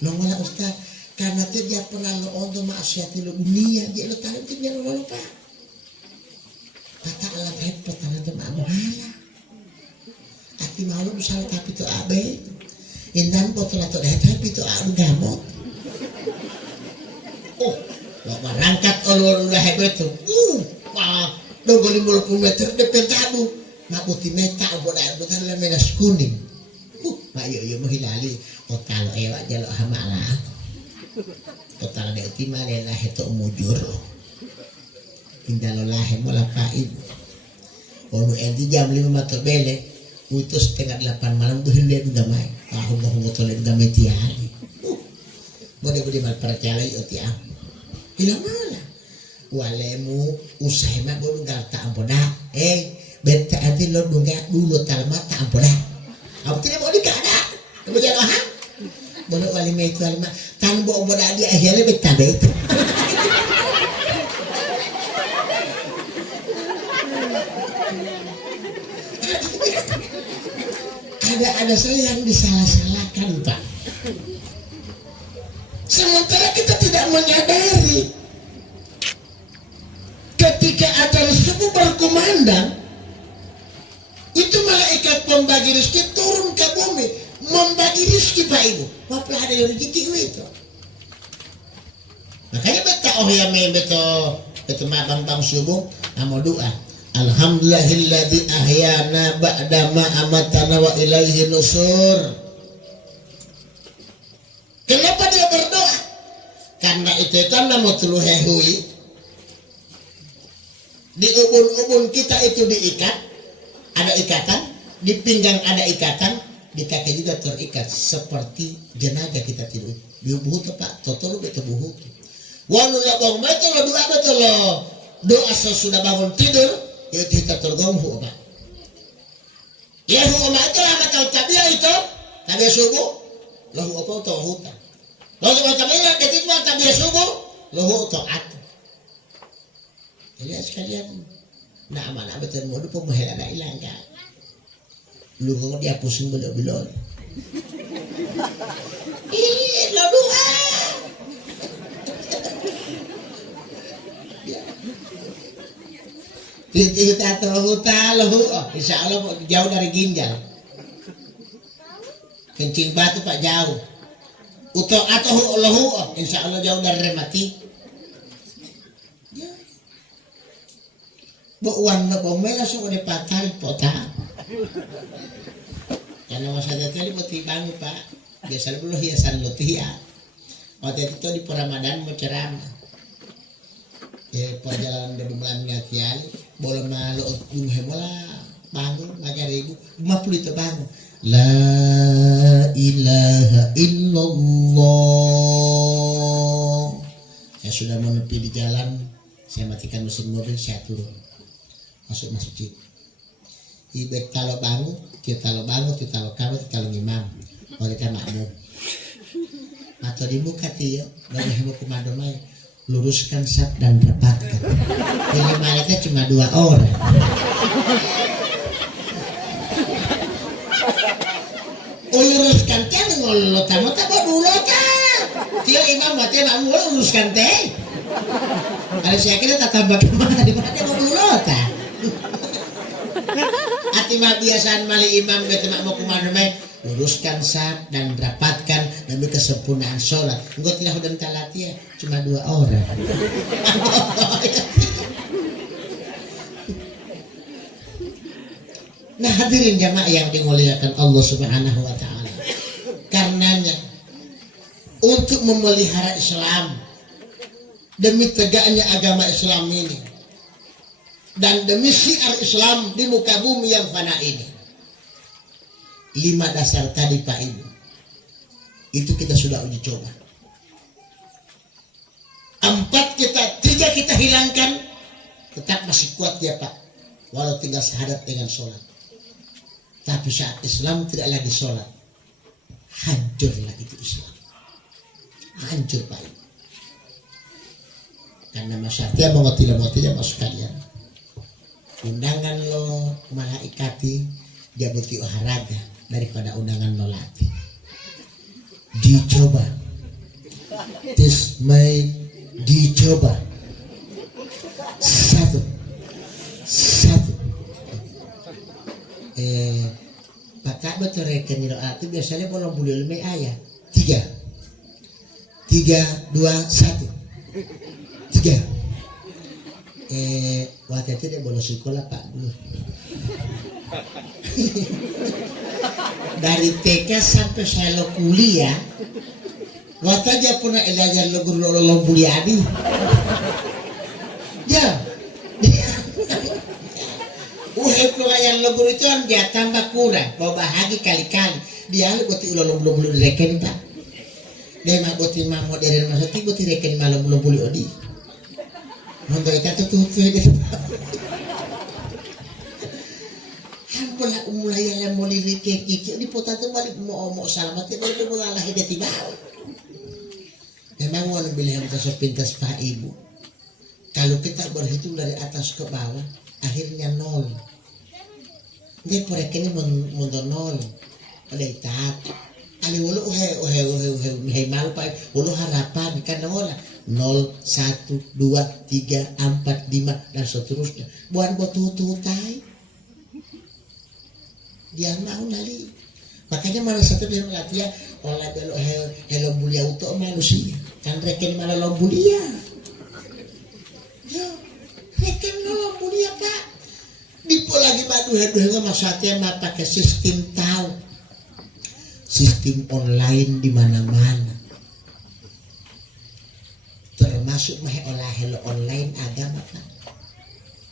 Nonggola Ustaz, karena dia pernah lo untuk maksiati lo dunia, dia lo tahu dia lo Pak. Kata alam hebat tanah itu mak muhala. Ati malu misalnya tapi itu abe. Indan botol atau dah tapi itu abu gamot. Oh, lo berangkat olor udah hebat tuh. Dong 50 meter depan tabu. Mak putih meta obo dah bukan lah menas kuning. Mak yo menghilali. Total ewak jaluk hamalah. Total dia timah lelah itu mujur. Indah lelah mula paid. Onu enti jam 5 mata bele. Utus setengah 8 malam tuh hendak udah main. Tahu toleh udah mati hari. Boleh mal percaya yo tiap. Hilang malah. Walemu usai mak boleh tak ampuna. Beta anti lo dungga dulu talma tak ampuna. Aku tidak mau dikada. Kamu jangan paham. Boleh wali itu alma. Tan bo boda dia akhirnya beta bet. Ada saya yang disalah-salahkan, Pak. Sementara kita tidak menyadari ketika acara subuh berkumandang itu malaikat pembagi rezeki turun ke bumi membagi rezeki Pak Ibu. Apa ada rezeki itu? Makanya beta ya beto bang subuh amo doa. Alhamdulillahilladzi ahyana ba'da ma amatana wa ilaihi nusur. Kenapa dia berdoa? Karena itu tanda mutluhehui. Di ubun-ubun kita itu diikat, ada ikatan, di pinggang ada ikatan, di kaki juga terikat seperti jenazah kita tidur. Di buhut Pak, totolu betul buhut. Walau labang betul doa betul doa sesudah bangun tidur, itu kita terganggu Pak. Ya hukum itu lah macam tabiah itu, tabiah subuh, lahu apa tahu hutan. Lalu macam ini ketika tabiah subuh, lahu taat. Jadi sekalian, nak mana betul mau tu pemuhel ada hilang kan? Lu kalau dia pusing belok-belok. Lo doa. Kita tahu insya Allah jauh dari ginjal. Kencing batu Pak jauh. Uto atau lahu, insya Allah jauh dari remati. Bukan ngomel langsung udah patah potah. Karena masa tadi putih bangun Pak. Biasa dulu hiasan lutih ya. Waktu itu di Ramadan mau ceramah. Perjalanan dari bulan ngatian, boleh malu hemola bangun ngajar ibu 50 itu bangun. La ilaha illallah. Saya sudah menepi di jalan, saya matikan mesin mobil, saya turun. Masuk masjid. Ibek kalau bangun, kita lo bangun, kita lo kamu, kita lo imam. Mereka makmum. Atau dibuka tiyo, bagi heboh komando main. Luruskan saf dan rapatkan. Ini malaikat cuma 2 orang. Luruskan teh ngolot kamu tak mau dulu kan? Tiyo imam mati makmum luruskan teh. Kalau saya kira tak tambah kemana di mana mau dulu tak? Ati mah biasaan mali imam bete mak mau kumana main luruskan saf dan rapatkan demi kesempurnaan sholat. Engkau tidak udah talati ya, cuma 2 orang. Nah hadirin jamaah yang dimuliakan Allah Subhanahu wa Ta'ala. Karenanya untuk memelihara Islam demi tegaknya agama Islam ini dan demi syiar Islam di muka bumi yang fana ini. 5 dasar tadi Pak Ibu, itu kita sudah uji coba. 4 kita hilangkan, tetap masih kuat ya Pak, walau tinggal syahadat dengan sholat. Tapi saat Islam tidak lagi sholat, hancurlah itu Islam, hancur Pak Ibu. Karena masyarakat mau tidak masuk kalian, undangan lo malaikati dia butuh olahraga daripada undangan lo latih. Dicoba, dicoba satu Pak betul reken itu biasanya bolong bulu leme ayah 3 2 1 3 waktu itu dia bolos sekolah Pak dulu. Dari TK sampai saya lo kuliah waktu aja pernah belajar lo guru lo buliadi ya yang lo guru itu kan dia tambah kurang mau bahagi kali-kali dia lu buat ulo direken Pak dia mah buat mamo dari rumah sakit buat direken malam belum boleh odi untuk ikan tuh gitu hampulah mulai yang mau lirik kiki di potato balik mau selamat ya balik mau lalah dia tiba memang mau bilang kita sepintas Pak Ibu kalau kita berhitung dari atas ke bawah akhirnya 0. Dia proyeknya mundur 0. Pada itat. Ali wulu uhe malu Pak. Wulu harapan kan ngolah 0 1 2 3 4 5 dan seterusnya. Buan buat tutai. Dia mau nali. Makanya malah satu dia melatih olah belo hello bulia untuk manusia. Kan reken malah lo bulia. Yo, reken lo bulia Pak. Dipo lagi madu masatnya mah pakai sistem tahu. Sistem online di mana-mana. Termasuk mah olah hello online agama Pak.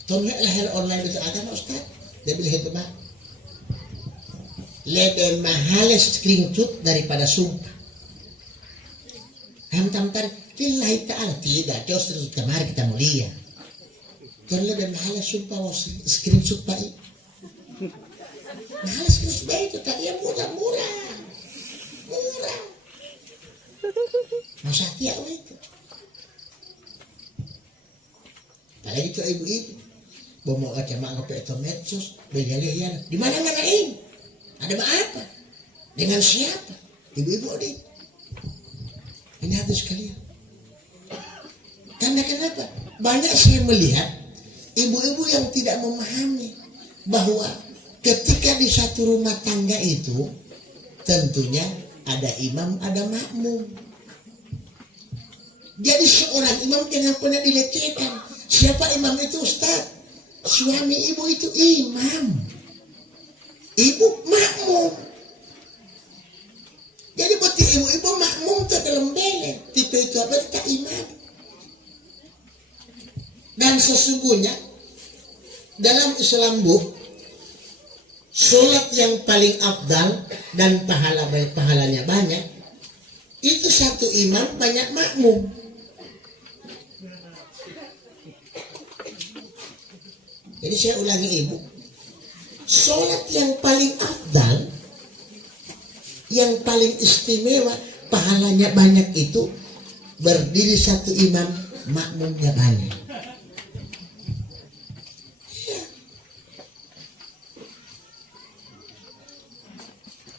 Tongnya lah hello online itu agama Ustaz. Dia bilang itu Pak. Lebih mahal screenshot daripada sumpah. Hantam-hantam lillahi ta'ala tidak. Terus kemarin kita mulia. Kalau lebih mahal sumpah screenshot Pak. Mahal screenshot itu tadi yang murah. Masa tiap itu. Apalagi itu ibu-ibu. Bawa kacamata ngopi atau medsos. Belian di mana-mana ini. Ada apa? Dengan siapa? Ibu-ibu ini. Ini harus sekalian. Karena kenapa? Banyak saya melihat ibu-ibu yang tidak memahami bahwa ketika di satu rumah tangga itu tentunya ada imam, ada makmum. Jadi seorang imam jangan pernah dilecehkan. Siapa imam itu Ustaz? Suami ibu itu imam. Ibu makmum. Jadi buat ibu-ibu makmum itu dalam beleng. Tipe itu apa? Tak imam. Dan sesungguhnya dalam Islam sholat yang paling afdal dan pahalanya banyak itu satu imam banyak makmum. Jadi saya ulangi ibu, sholat yang paling afdal, yang paling istimewa, pahalanya banyak itu berdiri satu imam, makmumnya banyak.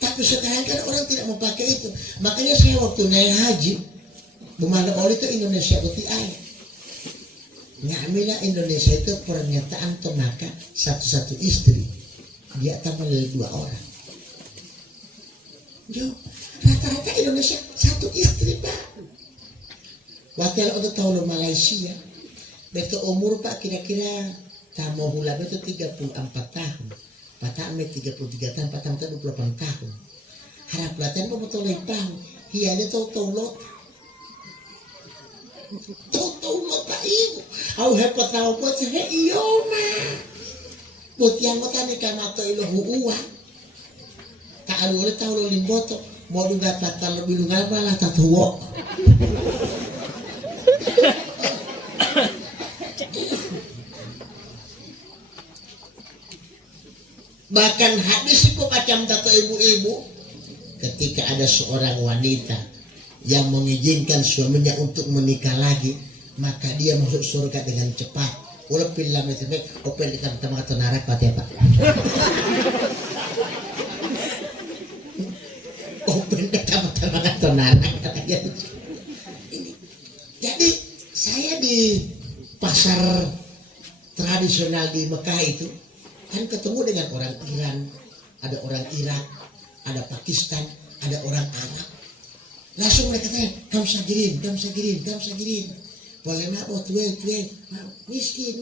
Tapi sekarang kan orang tidak mau pakai itu. Makanya saya waktu naik haji, Bumanda Oli itu Indonesia putih air. Ngamila Indonesia itu pernyataan temaka satu-satu istri. Dia tambah dari 2 orang. Yo, rata-rata Indonesia satu istri Pak. Wakil untuk tahun Malaysia, betul umur Pak kira-kira tamu hula betul 34 tahun. Patah 33 tahun, patah 28 tahun. Harap pelatihan Pak betul tahun. Hianya tahu lot. Tahu lot Pak Ibu. Au heko tao po he iyo ma. Butiang kota ni kamato ilo huuwa. Ka alu ole tau lo limboto. Mo dunga tata lebih lungal malah tatuwo. Bahkan hadis itu macam tato ibu-ibu, ketika ada seorang wanita yang mengizinkan suaminya untuk menikah lagi, maka dia masuk surga dengan cepat. Walaupun lama itu opel di tengah atau narak pak. Opel di tengah atau narak. Jadi saya di pasar tradisional di Mekah itu kan ketemu dengan orang Iran, ada orang Irak, ada Pakistan, ada orang Arab. Langsung mereka tanya, kamu sagirin. Boleh nak buat tuwe, miskin.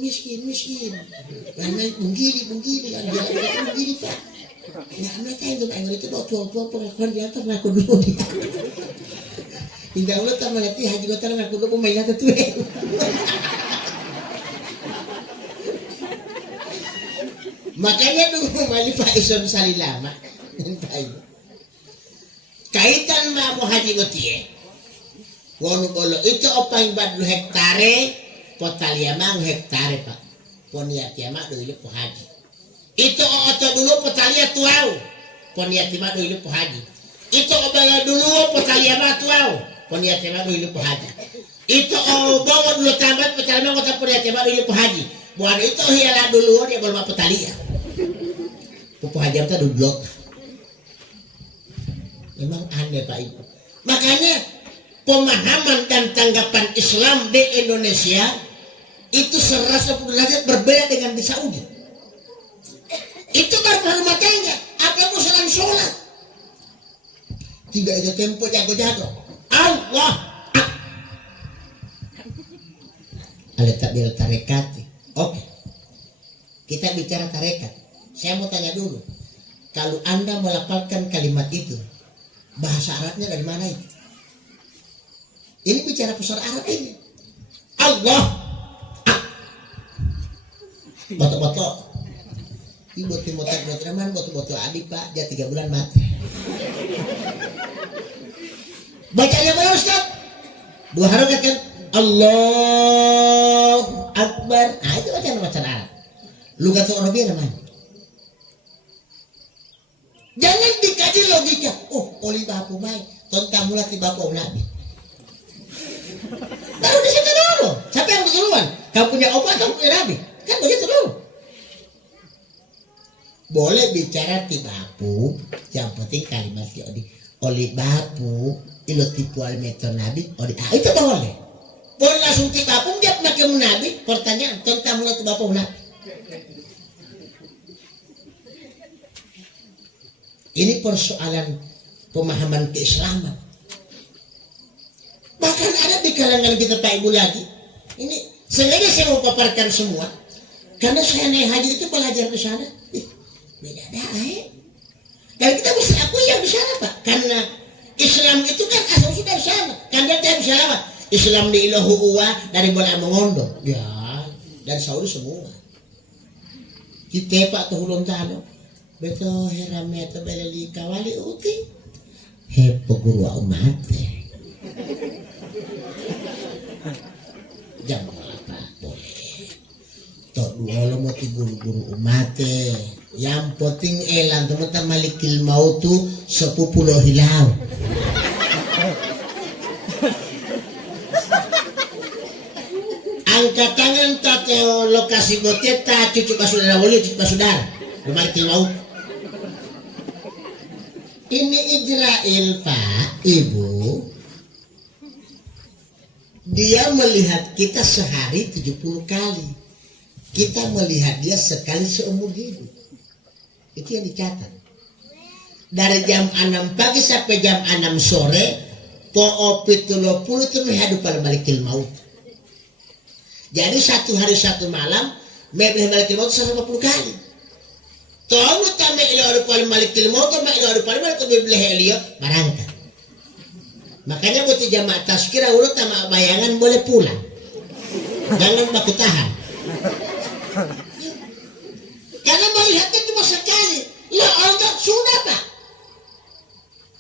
Karena bunggili, kan dia bunggili pak. Ya mereka itu bawa tua pengakuan dia kan aku dulu dia. Hingga ulah tak mengerti haji kota aku dulu pemain tuwe. Makanya dulu mali Pak Ison salilama. Kaitan ma mo haji gotie. Wono bolo itu opang badlu hektare, potalia mang hektare Pak. Poniat ya mak dulu po haji. Itu oto dulu potalia tuau. Poniat ya mak dulu po haji. Itu obala dulu potalia mak tuau. Poniat ya mak dulu po haji. Itu bawa dulu tambat potalia mak kota poniat ya mak dulu po haji. Buat itu hiala dulu dia belum potalia. Pupu hajar itu duduk. Memang aneh Pak Ibu. Makanya pemahaman dan tanggapan Islam di Indonesia itu 180 derajat berbeda dengan di Saudi. Itu baru rumah tangga. Apa musalan sholat? Tidak ada tempo jago-jago. Allah. Ada takbir tarekat. Oke. Kita bicara tarekat. Saya mau tanya dulu. Kalau Anda melafalkan kalimat itu, bahasa Arabnya dari mana itu? Ini bicara pusar Arab ini. Allah. Boto-boto. Ibu Timotek Botraman, boto-boto adik Pak, dia 3 bulan mati. Bacanya mana Ustaz? 2 harokat kan? Allahu Akbar. Nah itu bacaan Arab. Lugatul Arabiyah namanya. Jangan dikaji logika. Oh, oli bapu mai, tonta mula ti bapu nabi. Tahu di situ dulu. Siapa yang duluan? Kamu punya obat atau punya nabi? Kan begitu dulu. Boleh bicara ti bapu, yang penting kalimat ti oli bapu, ilo tipu al meton nabi, itu boleh. Boleh langsung ti bapu dia pakai nabi. Pertanyaan, tonta mula ti bapu nabi. Ini persoalan pemahaman keislaman. Bahkan ada di kalangan kita Pak Ibu lagi. Ini sengaja saya mau paparkan semua. Karena saya naik haji itu belajar di sana. Beda dan kita mesti akui yang di sana Pak. Karena Islam itu kan asal sudah di sana. Kan dia tidak bisa lewat. Islam di ilahu uwa dari bola mengondong. Ya, dan Saudi semua. Kita Pak Tuhulun Talo. Beto herame atau belali kawali uti he peguru umat jangan apa boleh tok dua lo mau guru umat yang penting elang teman-teman malikil mautu sepupu lo hilau angkat tangan tateo lokasi boteta cucu basudara wali cucu basudara malikil maut. Ini Israel Pak, Ibu. Dia melihat kita sehari 70 kali. Kita melihat dia sekali seumur hidup. Itu yang dicatat. Dari jam 6 pagi sampai jam 6 sore, po pitulupul itu menghadap pada malikil maut. Jadi 1 hari 1 malam, mebeleh malikil maut 150 kali. Tomo tame ilo arupal malikil maut, ma ilo arupal malikil mebeleh elio, barangka. Makanya buat jamaah tazkirah urut sama bayangan boleh pulang. Jangan baku tahan. Karena melihatnya cuma sekali. Lah Allah sudah Pak.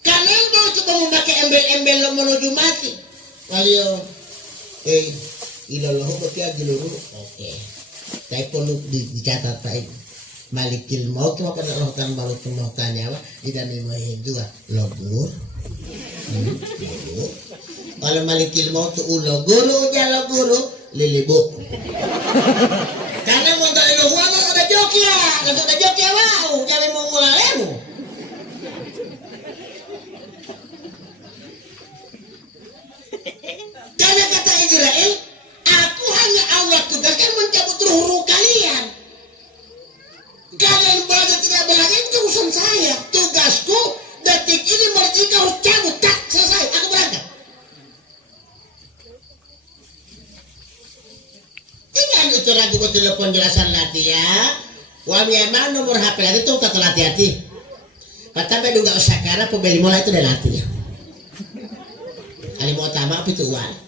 Kalian mau coba memakai embel-embel lo menuju mati. Walio, ilallahu berarti aja luru. Oke. Tapi perlu dicatat Pak ini. Malikil maut cuma pada rohkan malut kemautannya apa? Tidak memahami juga logur. Kalau malikil maut tu ulo guru jalo guru lilibuk. Karena mau tak ada uang ada joki ya, kalau ada joki ya wow, jangan mau ngulalemu. Karena kata Israel, aku hanya Allah tugaskan mencabut ruh kalian. Kalian belajar tidak belajar itu urusan saya. Tugasku detik ini merdeka harus cabut, tak selesai, aku berangkat. Tinggal itu ragu ke telepon jelasan latih ya. Wami emang nomor HP lagi tuh kata hati-hati. Kata bedu gak usah karena pembeli mulai itu udah latih ya. Kali mau utama apa itu uang.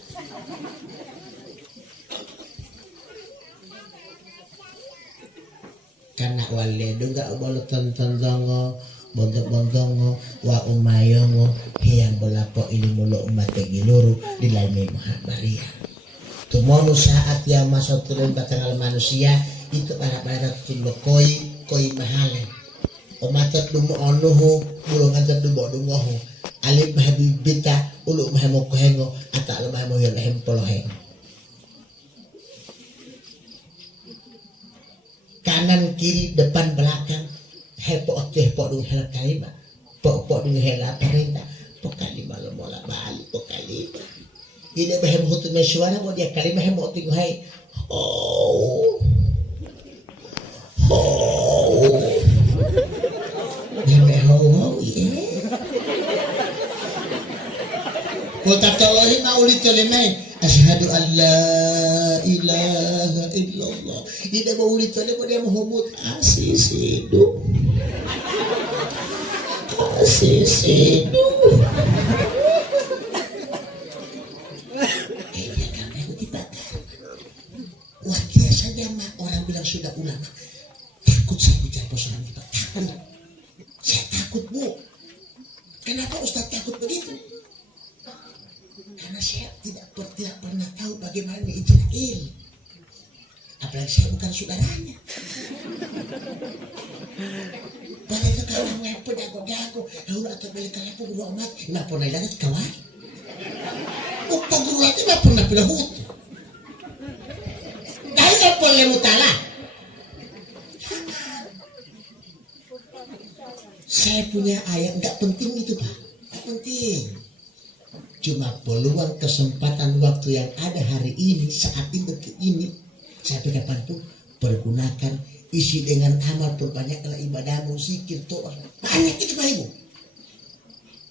Karena wale do gak boleh tonton bontok-bontongo wa umayongo hiyang bolapo ini mulu umat giluru di lain mahabaria. Tumono saat yang masuk turun ke tengah manusia itu para tulo koi mahale. Omatat dumo onuhu bulungan terdubo dungohu. Alim habibita ulu mahamo kohengo ata lo mahamo yon hempolohengo. Kanan kiri depan belakang hepo dung hela kalima pok dung hela perintah pok kalima lo mola bali pok kalima ini bahem hutu mesuara mau dia kalima hem mau tinggal hai kota tolohi mauli telemai asyhadu an la ilaha illallah. Tidak mau ulit dia Muhammad asisidu. Dia kan aku dibakar. Wah biasanya mah orang bilang sudah ulama. Takut saya bicara persoalan dibakar. Saya takut Bu. Kenapa Ustaz takut begitu? Karena saya tidak pernah tahu bagaimana Israel. Apalagi saya bukan saudaranya. Pada sekarang ngapo jago-jago, lalu atau beli kalapu guru amat, nggak pernah lihat kawan. Upah guru lagi nggak pernah pilih hutu. Kali nggak boleh mutala. Saya punya ayat, nggak penting itu Pak, nggak penting. Cuma peluang kesempatan waktu yang ada hari ini, saat ini, sampai kapanpun pergunakan, isi dengan amal, perbanyaklah ibadahmu, zikir, doa, banyak itu Pak Ibu.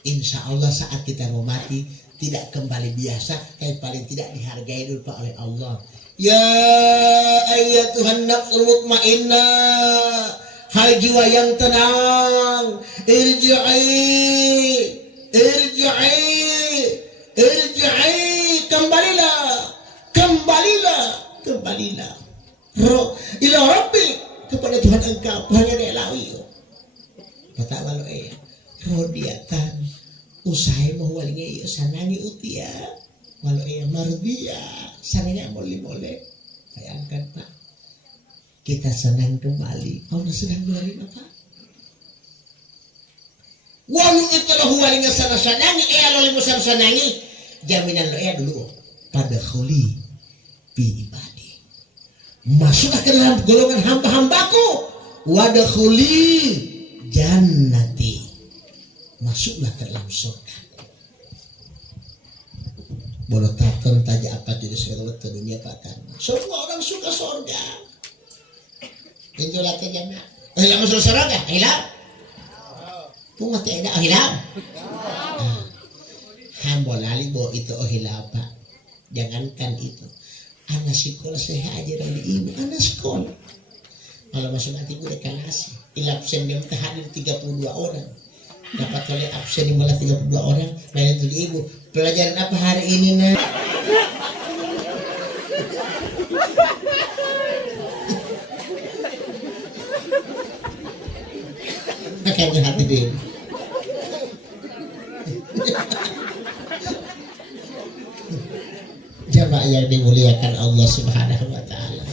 Insya Allah saat kita mau mati tidak kembali biasa, tapi paling tidak dihargai dulu Pak oleh Allah. Ya ayyatuhan nafsul mutmainnah, hai jiwa yang tenang, irji'i, kembalilah ila rabbi, kepada Tuhan engkau hanya dielawi kata walau rodiatan usai mau walinya sanangi utia walau mardia sananya boleh bayangkan Pak, kita senang kembali Allah sedang menerima Pak. Walau itu lah walinya sanangi lalu musam sanangi jaminan lo dulu pada khuli bi ibadi, masuklah ke dalam golongan hamba-hambaku, wadakhuli jannati, masuklah ke dalam surgaku. Boleh takkan taja apa jadi segala ke dunia pakan. Semua orang suka surga. Pintulah ke jannah. Hilang masuk surga, hilang. Pungat tidak hilang. Hamba lali bawa itu hilang Pak. Jangankan itu. Anak sekolah saya aja dari ibu, anak sekolah. Kalau masuk nanti gue dekalasi. Absen dia hadir 32 orang. Dapat oleh absen malah 32 orang. Main itu di ibu. Pelajaran apa hari ini nak? makanya hadirin. Jamaah yang dimuliakan Allah Subhanahu wa taala.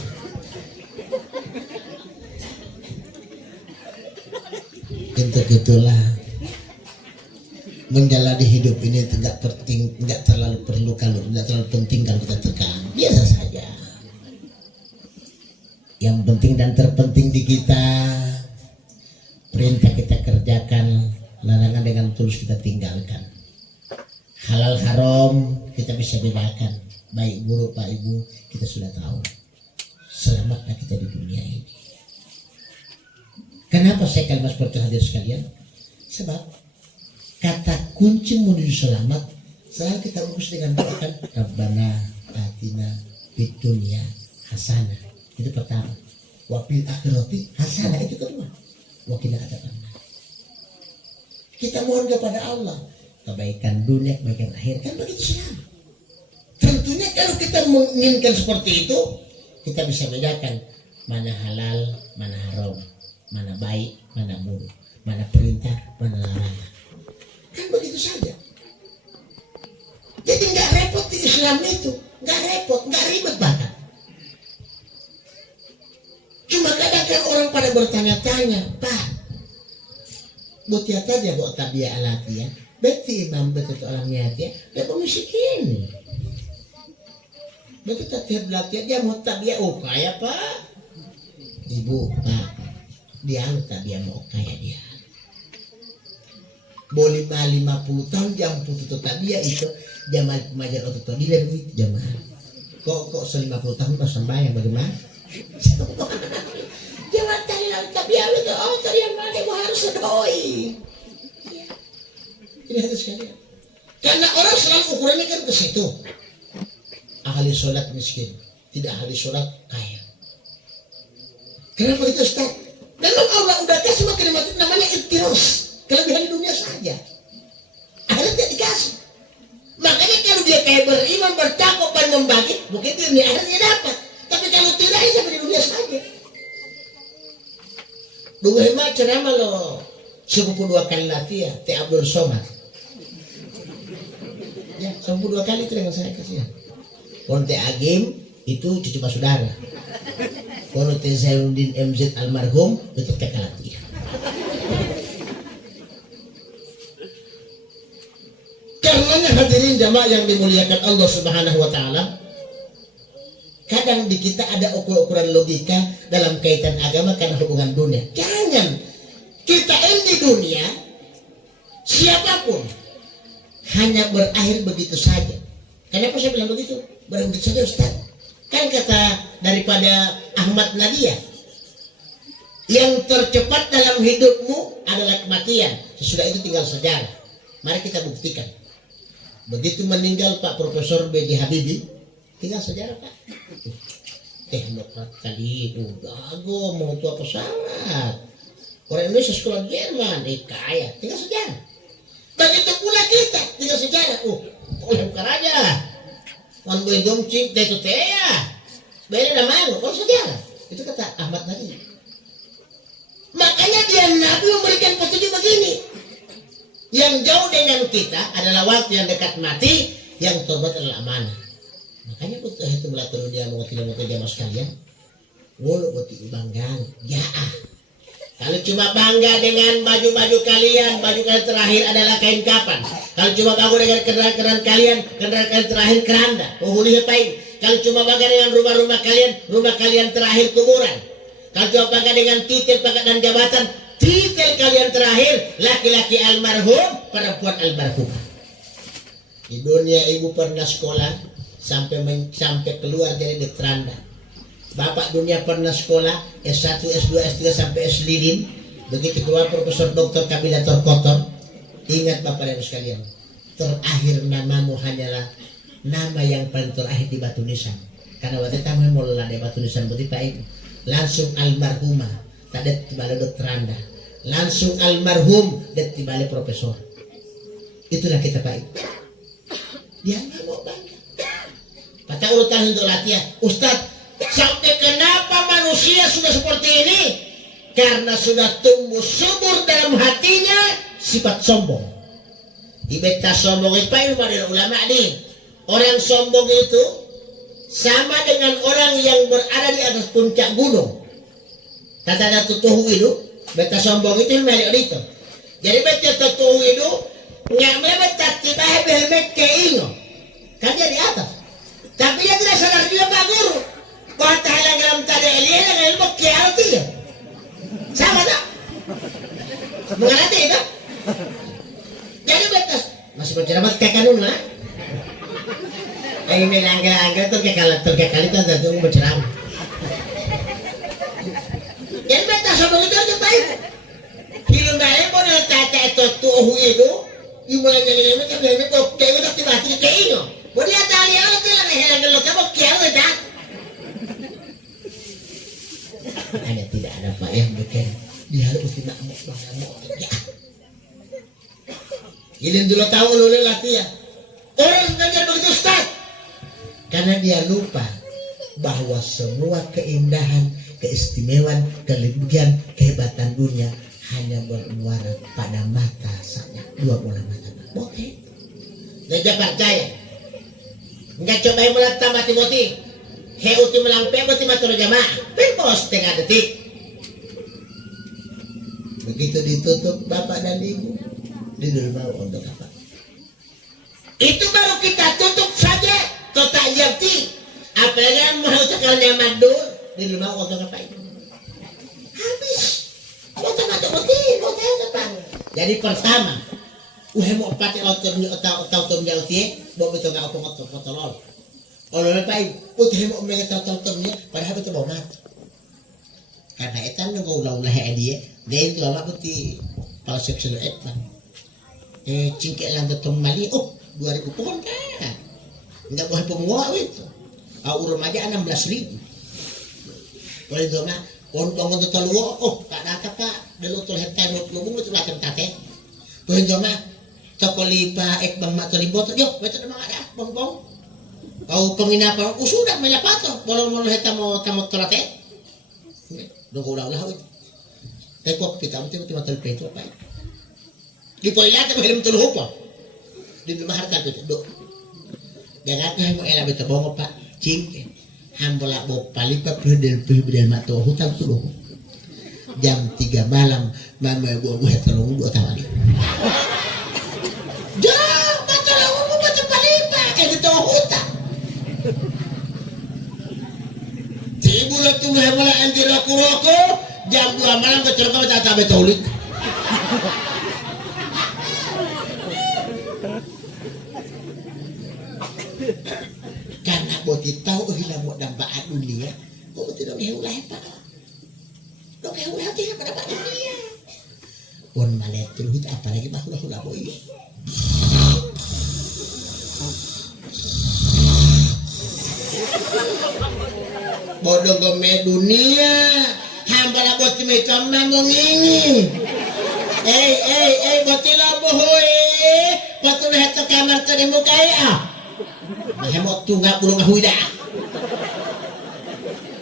Untuk itulah menjalani hidup ini tidak penting, tidak terlalu perlu kalau tidak terlalu penting kalau kita tekan. Biasa saja. Yang penting dan terpenting di kita, perintah kita kerjakan, larangan dengan tulus kita tinggalkan. Halal haram kita bisa bedakan. Baik buruk Pak Ibu kita sudah tahu. Selamatlah kita di dunia ini. Kenapa saya kalimat seperti hadir sekalian? Sebab kata kunci menuju selamat selalu kita urus dengan doakan Rabbana atina fid dunya hasanah. Itu pertama. Wa fil akhirati hasanah, itu kedua. Wa qina adzabannar. Kita mohon kepada Allah kebaikan dunia, kebaikan akhir, kan begitu selalu. Tentunya kalau kita menginginkan seperti itu, kita bisa bedakan mana halal, mana haram, mana baik, mana buruk, mana perintah, mana larangan. Kan begitu saja. Jadi nggak repot di Islam itu, nggak repot, nggak ribet bahkan. Cuma kadang-kadang orang pada bertanya-tanya, Pak, buat dia buat tabiat alati ya, beti imam betul orangnya ya, dia pemisikin. Betul tak belakang dia mau tabiat kaya Pak. Ibu, Pak, dia tabiat mau kaya dia. Boleh 50 tahun jam putus tabiat itu jamaah pemajar otot dia begitu jamaah. Kok 50 tahun kau sembahyang bagaimana? Jangan tanya tabiat itu, oh tadi yang mana mau harus doi. Ini harus sekalian. Karena orang selalu ukurannya kan ke situ. Ahli sholat miskin, tidak ahli sholat kaya. Kenapa itu Ustaz? Memang Allah udah kasih kalimat itu namanya iktiros, kelebihan dunia saja. Akhirnya tidak dikasih. Makanya kalau dia kayak beriman, bertakwa dan membagi, mungkin dunia akhirnya dapat. Tapi kalau tidak, ya sampai di dunia saja. Dua hemat ceramah loh, 72 kali latihan, T. Abdul Somad. Ya, 72 kali itu dengan saya kasih. Konte Agim itu cucu Pak Saudara. Konte Zainuddin MZ almarhum itu kekalati. Karenanya hadirin jamaah yang dimuliakan Allah Subhanahu wa taala, kadang di kita ada ukur-ukuran logika dalam kaitan agama karena hubungan dunia. Jangan kita ini dunia siapapun hanya berakhir begitu saja. Kenapa saya bilang begitu? Berhenti saja Ustaz. Kan kata daripada Ahmad Nadia, yang tercepat dalam hidupmu adalah kematian. Sesudah itu tinggal sejarah. Mari kita buktikan. Begitu meninggal Pak Profesor B.J. Habibie, tinggal sejarah Pak. Teknokrat kali itu jago mau tua pesawat. Orang Indonesia sekolah Jerman, kaya, tinggal sejarah. Begitu pula kita tinggal sejarah. Oleh bukan aja. Wan boleh domcik dari itu ya. Beda namanya, kalau sejarah. Itu kata Ahmad Nadia. Makanya dia Nabi memberikan petunjuk begini. Yang jauh dengan kita adalah waktu yang dekat mati, yang tobat adalah amanah. Makanya itu melatur dia mewakili jamaah sekalian. Wulu buti banggang, jaah. Kalau cuma bangga dengan baju-baju kalian terakhir adalah kain kapan. Kalau cuma bangga dengan kendaraan kalian terakhir keranda. Penghuninya paling. Kalau cuma bangga dengan rumah kalian terakhir kuburan. Kalau cuma bangga dengan titel pangkat dan jabatan, titel kalian terakhir laki-laki almarhum, perempuan almarhumah. Di dunia ibu pernah sekolah sampai keluar dari detranda. Bapak dunia pernah sekolah S1, S2, S3 sampai S5. Begitu keluar Profesor Dr. Kabilator Kotor. Ingat Bapak dan sekalian, terakhir namamu hanyalah nama yang paling terakhir di batu nisan. Karena waktu itu kami mau di batu nisan berarti Pak Ibu. Langsung almarhumah, tak ada tiba dokteranda. Langsung almarhum dan tiba profesor. Itulah kita Pak Ibu. Dia nggak mau bangga. Kata urutan untuk latihan, Ustadz. Sampai kenapa manusia sudah seperti ini? karena sudah tumbuh subur dalam hatinya sifat sombong. Ibeta sombong itu ulama nih. Orang sombong itu sama dengan orang yang berada di atas puncak gunung. Tata ada tutuhu itu, beta sombong itu melek itu. Jadi beta tutuhu itu nggak meletak tiba helmet ke ingo, kan dia di atas. Tapi dia tidak sadar juga Pak Guru. Kau tahalang dalam tadi elia dengan ilmu kiauti ya. Sama tak? Mengerti itu? Jadi beta masih berceramah ke kanun lah. Ini langgar-langgar terkekali itu ada tuh berceramah. Jadi beta sombong itu aja baik. Hilum baik pun yang caca itu tuh itu, imulai yang ini kan ini kok kayak udah tiba-tiba kayak ini. Boleh ada yang itu lah yang kalau kamu kiau itu. Hanya tidak ada Pak yang bikin dia harus tidak mau ya. Ini dulu tahu lulu latihan. Orang belajar begitu Ustaz. Karena dia lupa bahwa semua keindahan, keistimewaan, kelebihan, kehebatan dunia hanya bermuara pada mata saja. Dua bola mata. Oke. Dan jangan percaya. Enggak coba yang meletak mati-mati. Heuti melampai mati matur jamaah. Pempos tengah detik. Begitu ditutup bapak dan ibu, di rumah untuk apa? Itu baru kita tutup saja. Total yakti. Apalagi mau sekarang yang mandul di rumah untuk apa itu? Habis. Jadi pertama, mau pakai otot jauh mau betul nggak otot foto. Oleh lepai, putih mau mengetau tontonnya, padahal betul mau mati. Karena itu nunggu ulang-ulang dia itu apa putih kalau seksual itu. Cingkek lantai tomali, 2000 pohon kan? Enggak boleh penguah itu. Remaja 16.000. Boleh itu mah, pohon itu terluo, tak ada apa, dulu tuh hetan 20 itu macam tate. Boleh itu mah, toko lipa, bang mak terlibat, yuk, betul memang ada, bong. Kau penginapan, sudah melapato, bolong-bolong hetan mau tamu terate. Nunggu ulah-ulah itu. Tapi kok kita cuma terpetu apa? Di poilat aku helm tuluh apa? Di rumah harta itu, dok. Jangan kamu elah betul bohong Pak, cing. Hambola bo palipa pedel mato hutang tuluh. Jam 3 malam, mama buah telung 2 tahun. Jam telung buat palipa, itu hutang. Cibulat tu hambola anjir aku jam 2 malam betul kau tak betul. Karena boti tahu hilang mau dampak dunia, kau tidak ulah apa? Kau ulah tidak pada dunia. Pun malah terus apalagi bahula boy. Bodoh gome dunia, hamba lah boti macam mamong ini. Boti lah boy, boti lah tu kamar tu di muka ya. Mahemot tu nggak belum ngahuida.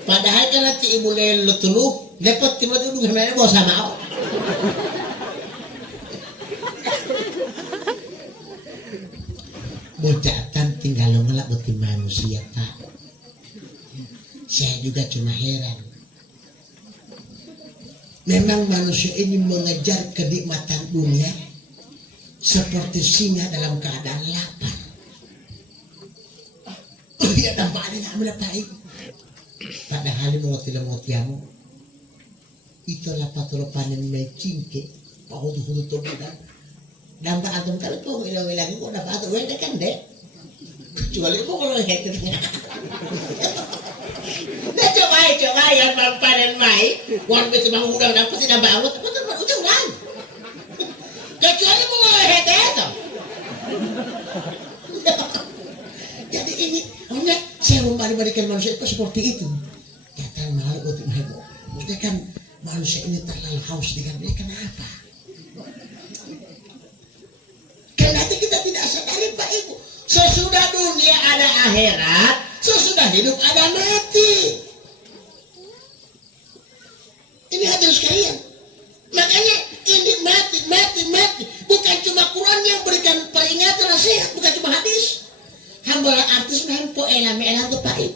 Padahal kan nanti ibu lelu tulu, dapat tiba-tiba gimana bos sama. Bocatan tinggal ngelak boti manusia Pak. Saya juga cuma heran. Memang manusia ini mengejar kenikmatan dunia seperti singa dalam keadaan lapar. Dia dampaknya nggak mendapat. Padahal mengotiamu itulah patolo panen mecingke pau tuh dan dampak antum kalau tuh lagi kok dapat atau gue kan deh kecuali kok kalau hektar nah coba yang panen mai wan betul mau udah dapat sih dampak awet betul ulang kecuali mau hektar jadi ini hanya saya membanding-bandingkan manusia itu seperti itu. Katakan malu untuk heboh. Maksudnya kan manusia ini terlalu haus dengan dia kenapa? Karena kita tidak sadari Pak Ibu. Sesudah dunia ada akhirat, sesudah hidup ada mati. Ini hadir sekali. kalian. Makanya ini mati. Bukan cuma Quran yang berikan peringatan nasihat, bukan cuma hadis. Hamba artis main po elam tuh pahit.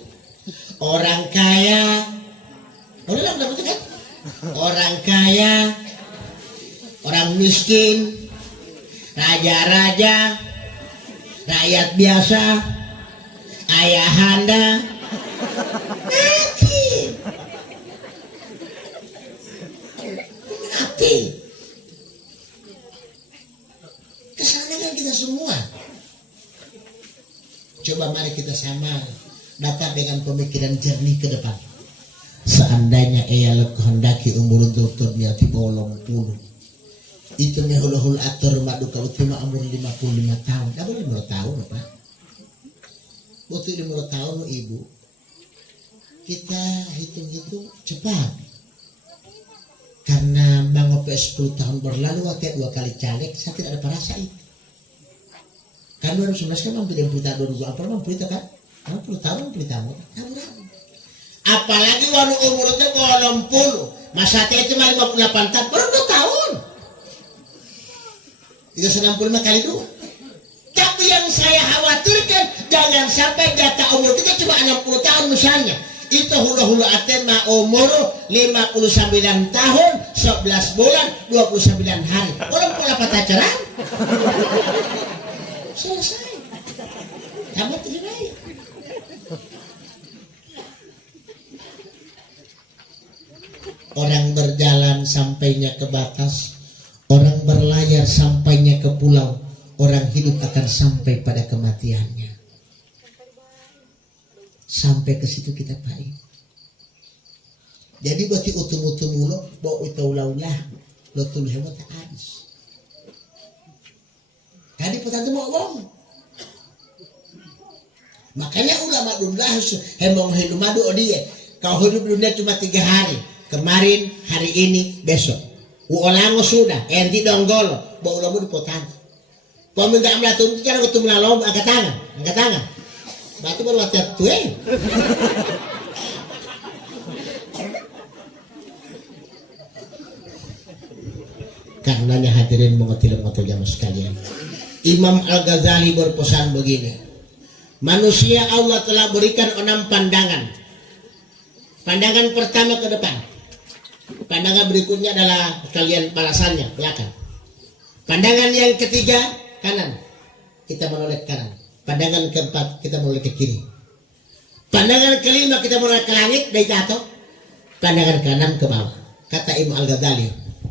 Orang kaya, udah lah betul kan? Orang kaya, orang miskin, raja-raja, rakyat biasa, ayahanda, mati. Kesana kan kita semua. Coba mari kita sama datang dengan pemikiran jernih ke depan. Seandainya ia kehendaki umur dokter niati bolong puluh. Itu mehul atur madu kalau cuma umur 55 tahun. Dah boleh 5 tahun apa? Waktu 5 tahun ibu. Kita hitung-hitung cepat. Karena mengopi 10 tahun berlalu waktu 2 kali caleg, saya tidak ada perasa itu. Kan 2019 kan mampu 20 tahun, 2024 mampu itu kan? 60 tahun, 60 tahun. Apalagi waru umur itu 80. Masa itu mah 58 tahun, baru 2 tahun. 365 kali 2. Tapi yang saya khawatirkan, jangan sampai data umur kita cuma 60 tahun misalnya. Itu hulu-hulu aten mah umur 59 tahun, 11 bulan, 29 hari. Orang pola pacaran. Selesai. Tamat cerai. Orang berjalan sampainya ke batas, orang berlayar sampainya ke pulau, orang hidup akan sampai pada kematiannya. Sampai ke situ kita baik. Jadi buat utung-utung mulo, bawa ulah lo tulis hemat habis. Tadi petantu mau ngomong. Makanya ulama dunia hemong hidup madu dia. Kau hidup dunia cuma 3 hari. Kemarin, hari ini, besok. Uolango sudah. Enti donggolo. Bawa ulama di potantu. Peminta amla tuntut jangan ketemu lalom angkat tangan. Batu baru hati-hati tuh Karenanya hadirin mengotil-ngotil jamaah sekalian. Imam Al-Ghazali berpesan begini. Manusia Allah telah berikan 6 pandangan. Pandangan pertama ke depan. Pandangan berikutnya adalah kalian balasannya belakang. Pandangan yang ketiga kanan. Kita menoleh kanan. Pandangan keempat kita menoleh ke kiri. Pandangan kelima kita menoleh ke langit dari jatuh. Pandangan keenam ke bawah. Kata Imam Al-Ghazali,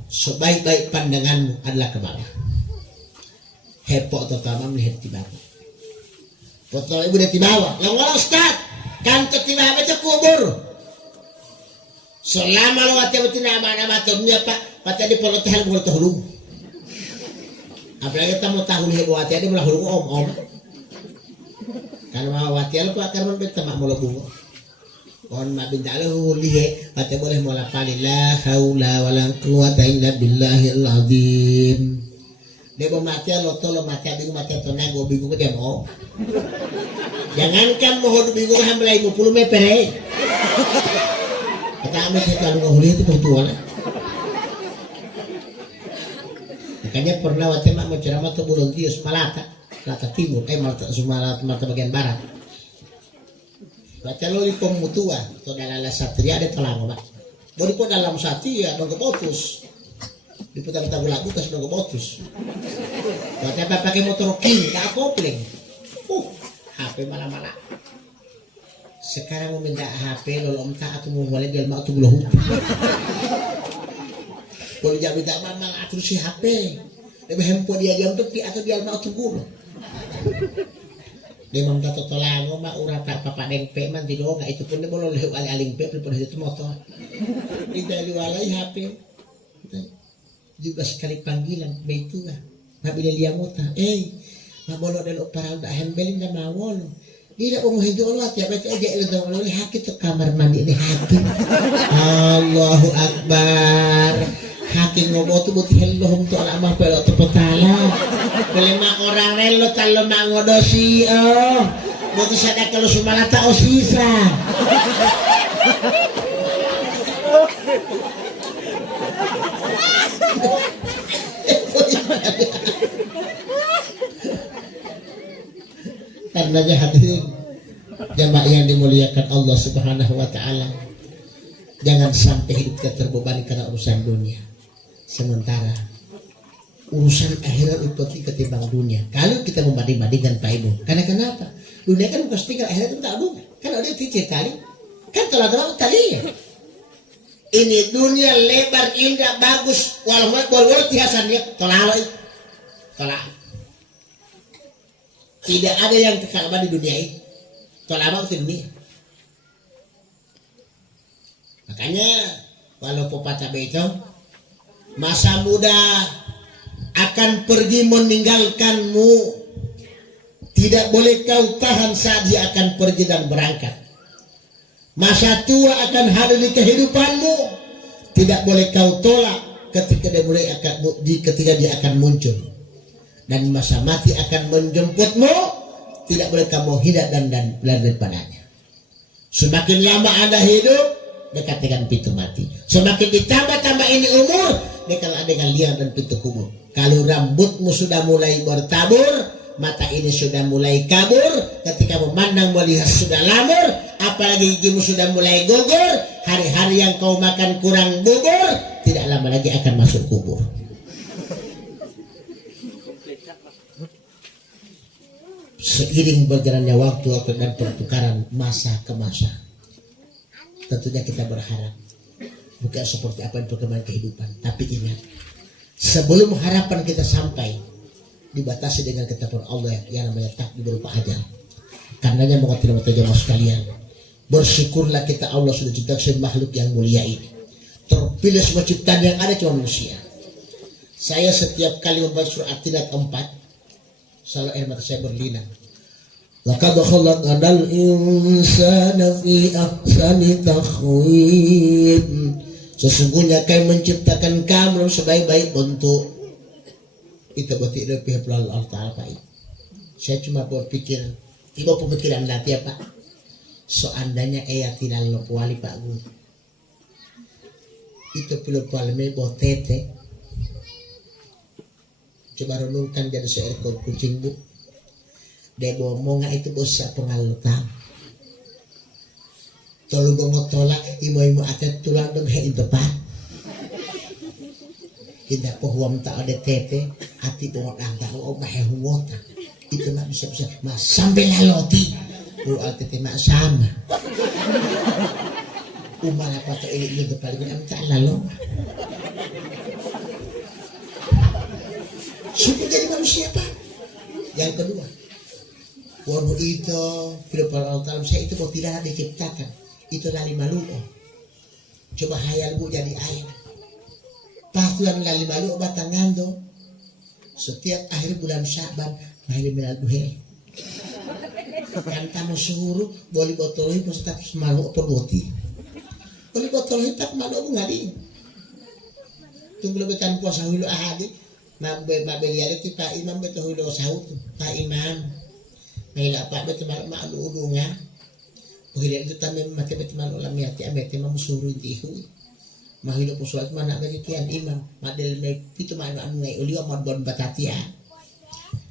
sebaik-baik pandanganmu adalah ke bawah. Hepok terutama melihat di bawah. Foto ibu di bawah. Yang walau Ustaz, kantor di bawah itu kubur. Selama lo hati-hati nama-nama tuhnya Pak, patah di polot hal boleh terhulung. Apalagi kita mau tahu lihat hati-hati boleh hurung om. Karena mau hati-hati lo akan membeta mak mula bunga. Mohon maaf binta lo lihat patah boleh mula palillah haula wala quwata illa billahil azim. Dia mau mati lo tolong mati tenaga bingung dia mau. Jangankan mau bingung hamilai 50 meter. Kata kami saya kalau ngahuli itu bertuan. Makanya pernah waktu mak menceramah ke Buluntius Malata Timur, Malata bagian barat. Baca lo lipong mutua, atau dalam satria ada telang mak. Baru pun dalam satria dong kepotus. Diputar-putar lagu kasih dong kepotus. Baca apa pakai motor king, tak kopling. HP malah-malah. Sekarang mau minta HP lo tak atau mau boleh dia mau tuh belum. Boleh jadi minta mamang atur si HP. Lebih handphone dia jam tuh atau dia mau tuh gulu. Dia mau minta totolan mak urat apa dengpe man di doang itu pun dia boleh aling-aling pe pada itu motor. Kita jualai HP. Juga sekali panggilan begitu lah. Nabila dia mota. Mak boleh ada parang dah hembelin dah mawon. Tidak mau hidup Allah tiap itu aja itu oleh haki ke kamar mandi ini haki. Allahu Akbar. Haki ngobrol tu buat hello untuk alam pelok terpetala. Kelima orang relo kalau mak ngodosi buat sadar kalau sumalata osisa. Karenanya hadirin jamaah yang dimuliakan Allah Subhanahu wa taala, jangan sampai hidup kita terbebani karena urusan dunia. Sementara urusan akhirat itu ketimbang dunia. Kalau kita membanding-bandingkan Pak Ibu, karena kenapa? Dunia kan bukan setinggal, akhirat itu tak bunga. Kan ada titik tali, kan telah terang talinya. Ini dunia lebar, indah, bagus, walau tiasannya tolak. Tidak ada yang kekal di dunia ini. Tolak di dunia. Makanya walau pepatah itu, masa muda akan pergi meninggalkanmu, tidak boleh kau tahan saat dia akan pergi dan berangkat. Masa tua akan hadir di kehidupanmu, tidak boleh kau tolak ketika dia akan muncul. Dan masa mati akan menjemputmu, tidak boleh kamu hindar dan daripadanya. Semakin lama Anda hidup, dekat dengan pintu mati. Semakin ditambah-tambah ini umur, dekat dengan liang dan pintu kubur. Kalau rambutmu sudah mulai bertabur, mata ini sudah mulai kabur, ketika memandang melihat sudah lamur, apalagi gigimu sudah mulai gugur, hari-hari yang kau makan kurang bubur, tidak lama lagi akan masuk kubur. Seiring berjalannya waktu dan pertukaran masa ke masa, tentunya kita berharap bukan seperti apa yang perkembangan kehidupan, tapi ingat, sebelum harapan kita sampai, dibatasi dengan ketetapan Allah yang namanya takdir berupa ajal. Karenanya mengerti jemaah sekalian, bersyukurlah kita Allah sudah ciptakan makhluk yang mulia ini. Terpilih semua ciptaan yang ada cuma manusia. Saya setiap kali membaca surah At-Tinat 4, selalu air mata saya berlinang. Laqad khalaqnal insana fi ahsani taqwim. Sesungguhnya kami menciptakan kamu sebaik-baik bentuk. Itu berarti lebih pelan Allah Ta'ala. Saya cuma berpikir, tiba pemikiran nanti ya Pak, seandainya tidak lopwali Pak Guru, itu pilih palme botete, coba renungkan jadi seekor kucing Bu, dia bomonga itu bosa pengalutan, tolong ngotolak imu atet tulang dong itu Pak. Tidak pohon tak ada tete, hati pohon angka obah hewota. Itu nak bisa mas sambil laloti, buat tete mak sama. Umar apa tu ini depan dengan tak lalu. Suku jadi manusia Pak. Yang kedua, warna itu firman Allah saya itu mau tidak diciptakan, itu lali malu. Coba hayal Bu jadi air. Pahuan lali malu batangan do. Setiap akhir bulan Syaban mahir minal duhel. Kan tamu suhuru boleh botolin pas tak malu perboti. Boleh botolin tak malu ngadi. Tunggu lebih kan puasa hulu ahadi. Mabbe lihat itu Pak Imam betul hulu sahut Pak Imam. Mela Pak betul malu udunga. Begitu itu tamim mati betul malu lamiati amete mamu suhuru dihu. Mahilo po suat mana bagi kian imam madel may pito man anu ngay uli amad bon batatia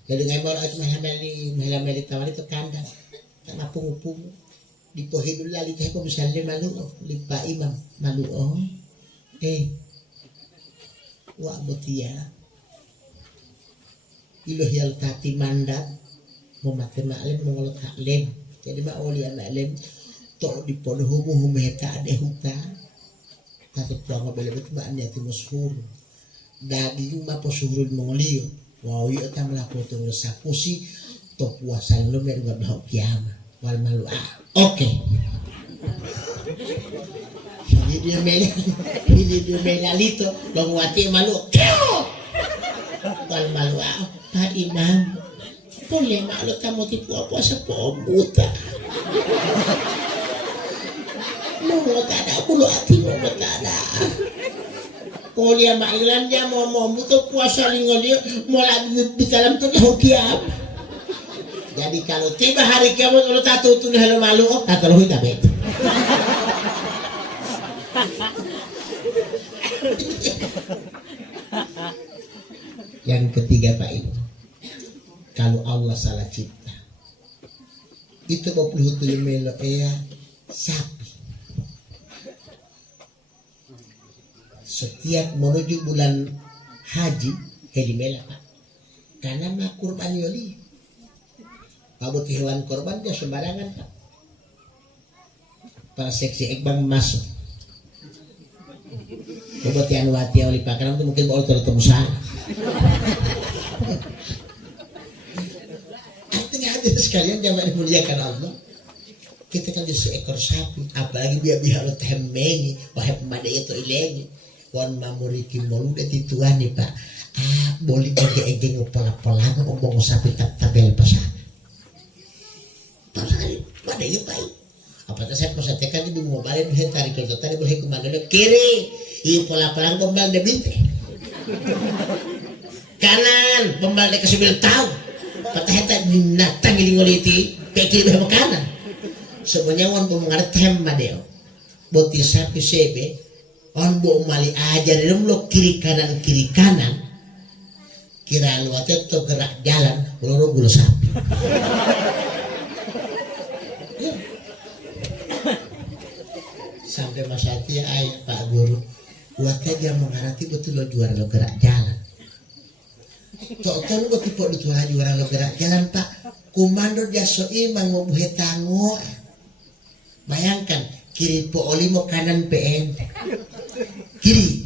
jadi ngay maro at mahameli tawali to kanda mapung di pohidul lali tayo po misalnya malu lipa imam malu wa botia ilohyal tati mandat memate ma'alim mengolot haklem jadi ma'oli ma'alim to di podo humeta ade huta tapi pulang beli itu mbak niati masyhur daging mah posyhurun mongolio wow iya ta melaku tu sapusi to puasa lu mer enggak dah kiamah wal malu oke. Ini dia melalito bangwati malu wal malu Pak Imam boleh malu kamu tipu puasa po buta. Mau tak ada bulu hati mau tak ada. Kalau dia mailan dia mau butuh puasa lingol dia mau di dalam tu kiam. Jadi kalau tiba hari kiamat kalau tak tuh halo malu tak kalau kita bet. Yang ketiga Pak Ibu, kalau Allah salah cipta, itu mau perlu melo sapi. Setiap menuju bulan haji, mela Pak, karena mah kurban yoli. Kabut hewan korban dia sembarangan Pak. Para seksi ekbang masuk. Coba tian wati oli Pak, karena itu mungkin bawa tertemu sana. Artinya ada sekalian jangan dimuliakan Allah. Kita kan di seekor sapi, apalagi dia biar temengi, wahai pemada itu ilengi, wan mamuriki molu deti tuani Pak. Boleh ege pola-pola ngomong sapi tak tabel pasang. Pada itu Pak. Apatah saya pesatekan ibu mau balik dia tarik kalau tadi boleh kemana kiri, ibu pola-pola gombal de binti. Kanan, pembal de kasih tahu. Patah eta binatang ngoliti, pekir be kanan. Sebenarnya wan pemengartem madeo. Boti sapi sebe, on bo mali ajar lo kiri kanan. Kira lu atau gerak jalan, gulu sapi. Sampai masa itu ya Pak Guru, buatnya dia mengarati betul lo juara lo gerak jalan. Tok lu betul di juara lo gerak jalan Pak. Komando dia so imang mau buhe tango. Bayangkan kiri po oli mau kanan PN. Kiri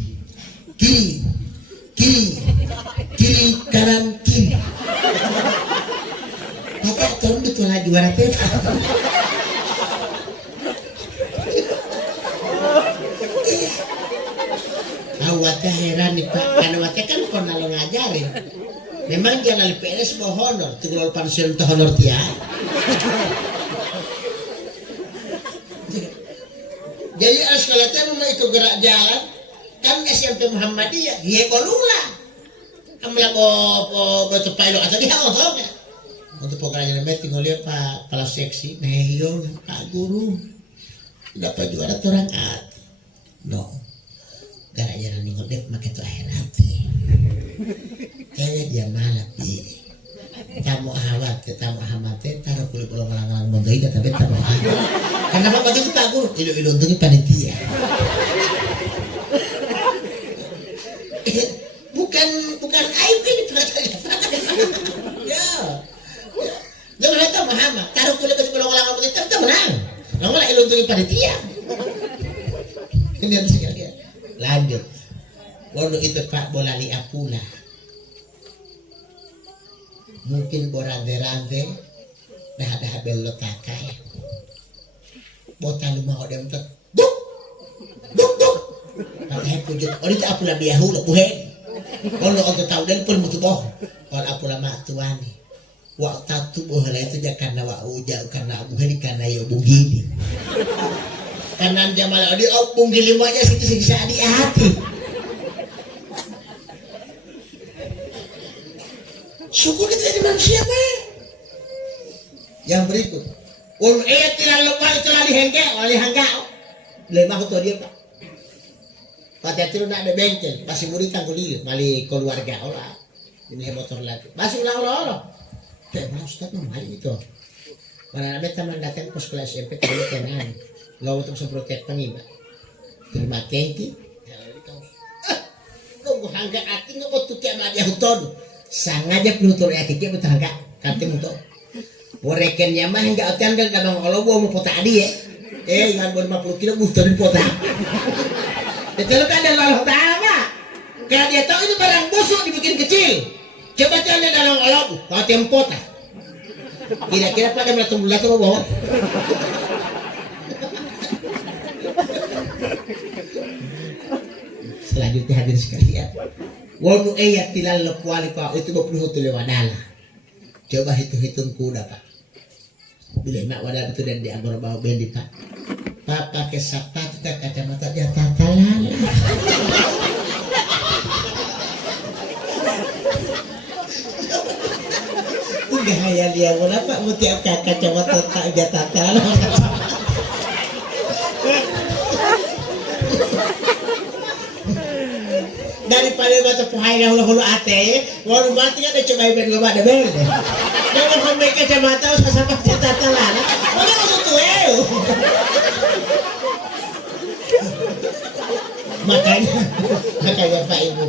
kanan kiri. Maka tahun betul juara teta. Awatnya heran nih Pak, karena awatnya kan pernah lo ngajarin. Memang dia nali PNS mau honor, tinggal pensiun tuh honor dia. Jadi sekolahnya rumah itu gerak jalan, kan SMP Muhammadiyah, dia bolula. Ambil betul pilot atau dia ngomong. Untuk programnya nanti tinggal lihat Pak kepala seksi, nehiyo Pak Guru, dapat juara orang hati. No. Gara-gara ningkodek makai tu air hati. Kayaknya dia malah pi. Tamu ahawat, tamu ahamate, taruh kulit ulang mondoi, tapi tamu ahawat. Kenapa begitu Pak Guru? Ilu untungnya panitia. Bukan aib ini pelajaran. Ya. Jangan tahu Muhammad, taruh kulit ulang mondoi, tapi menang. Nggak malah ilu untungnya panitia. Ini harus sekalian. Lanjut. Waktu itu Pak bola li apula. Mungkin borande-rande dah bello takai. Bota lu mau dem tek. Buk. Pakai pujut. Ori tak apula biahu lo buhe. Kalau orang tahu dan pun mutu boh. Orang apula mak tuani. Wak tatu bola itu jangan nawa uja karena buhe karena yo bugini. Kanan jamal di opung gilimanya siksa di hati. Syukur kita jadi manusia Pak. Yang berikut, tidak lepas telah dihenggak. Lemah itu dia Pak. Pada itu nak ada bengkel, masih murid tangguh dia, mali keluarga olah. Ini motor lagi, masih ulang. Tapi Ustaz mali itu. Mana ada teman datang pos kelas SMP kalau tenan. Lalu untuk semprotek pengibat. Terima kasih. Nunggu hangga ati nggak tuh kayak madia huton. Sangaja penutur ya kiki betul hangga kantin untuk. Morekennya mah hingga otian kan dabang kalau gua mau pota adi ya. Yang 50 kilo butuhin pota. Betul kan ada lalu apa? Karena dia tahu itu barang busuk dibikin kecil. Coba jangan ada dalam olabu, kau tempota. Kira-kira pada melatung bulat apa bawa? Selanjutnya hadir sekalian. Wanu ayat tilal lepuali Pak itu 20 tu lewadala. Coba hitung kuda Pak. Bila mak wadah itu dan diambil bawa bendi Pak. Pak pakai sepatu tak kacamata dia tatalan. Gaya dia mana Pak mau tiap kacamata tak dia tatalan. daripada baca pohai hulu-hulu ate, walau mati kan coba iben gue ada bel deh. Jangan komik kacamata usah sampai catatan. Mana masuk tuh makanya Pak Ibu,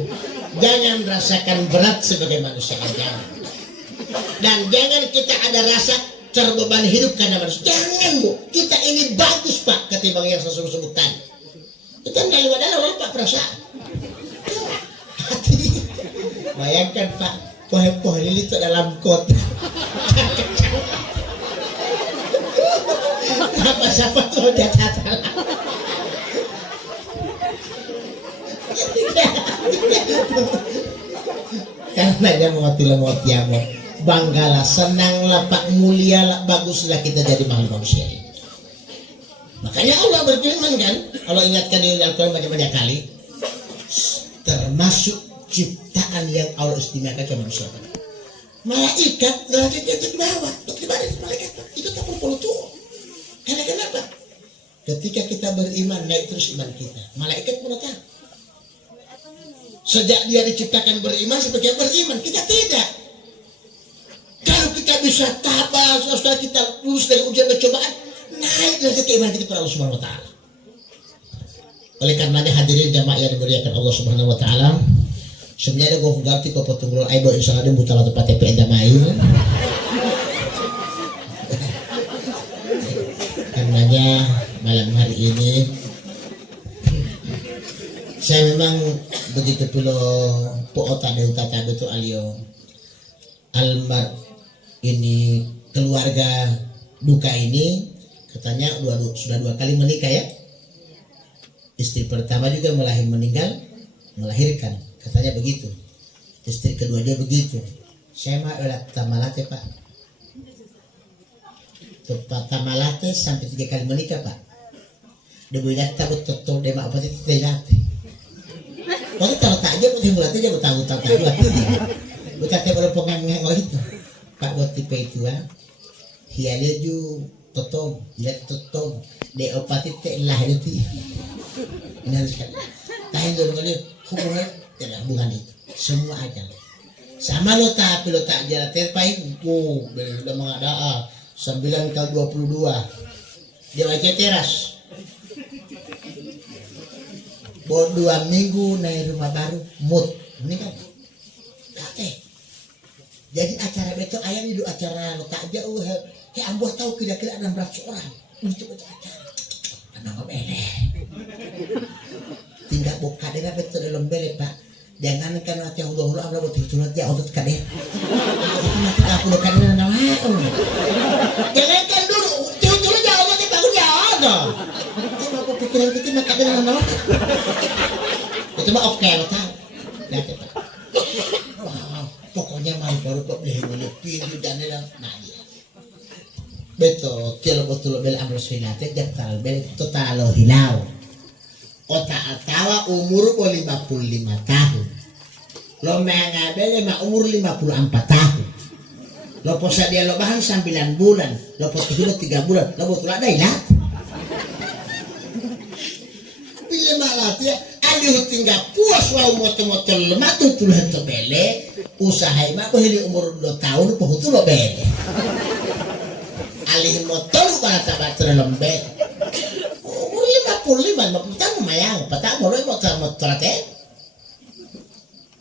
jangan rasakan berat sebagai manusia, jangan. Dan jangan kita ada rasa terbeban hidup karena manusia. Jangan Bu, kita ini bagus Pak ketimbang yang saya sebutkan. Kita nggak lewat dalam Pak perasaan. Hati. Bayangkan Pak, poh lili itu dalam kot. Apa-apa tuh dia tata. Karena dia mengoti-motiamu. Banggalah, senanglah Pak, mulialah, baguslah kita jadi makhluk manusia. Makanya Allah berfirman kan, Allah ingatkan di Al-Quran banyak-banyak kali, termasuk ciptaan yang Allah istimewakan ke manusia. Malaikat derajatnya itu di bawah, di bawah malaikat itu tak perlu tuh. Karena kenapa? Ketika kita beriman, naik terus iman kita. Malaikat pun tahu. Sejak dia diciptakan beriman, sebagai beriman, kita tidak. Kalau kita bisa tabah, setelah kita lulus dari ujian dan cobaan, naik derajat keimanan kita kepada Allah Subhanahu wa taala. Oleh karenanya hadirin jamaah yang dimuliakan Allah Subhanahu wa taala, sebenarnya gue ganti kok potong dulu ayo insyaallah ada buta tempat TPN jamaah. Karenanya malam hari ini saya memang begitu pula poota de utata betul alio almar ini keluarga duka ini katanya sudah dua kali menikah ya. Istri pertama juga melahirkan katanya begitu. Istri kedua dia begitu. Saya mah ulah tamalate Pak. Tepat tamalate sampai 3 kali menikah Pak. Debu data betul dia mak apa itu tidak. Kalau tak aja pun mulai aja bertanggung bukan baru pengen itu Pak buat tipe itu hialnya ju totong lihat totong de opati teh lah itu ini harus kan tahan dulu kali hubungan tidak hubungan itu semua aja sama lo tak jalan terbaik udah mengada 9 kali 22 dia aja teras. 2 minggu naik rumah baru mood ini kan kate jadi acara betul ayam itu acara lo tak jauh ambuh tahu kira-kira 600 orang untuk acara anak bele tinggal buka dengan betul dalam bele Pak jangan kan nanti udah amlah buat itu nanti untuk kade nanti aku kan nama jangan kan dulu tuh jauh nanti bagus jauh aku pikiran kita maka dengan nama itu mah oke lo tahu lihat ya Pak pokoknya mah baru kok beli pintu dan nah ya betul kalau betul bel amros finate jaktal bel total hilau kota atawa umur 55 tahun lo mengabel mah umur 54 tahun lo posa dia lo bahan 9 bulan lo posa 3 bulan lo betul ada ilah pilih malah ya alih tinggal puas wau moto-moto lemah tuh tulah to bele usaha mah bahili umur 2 tahun poh tu lo bele alih motor para sahabat lembe umur 55 tahun mayang patah mulai motor teh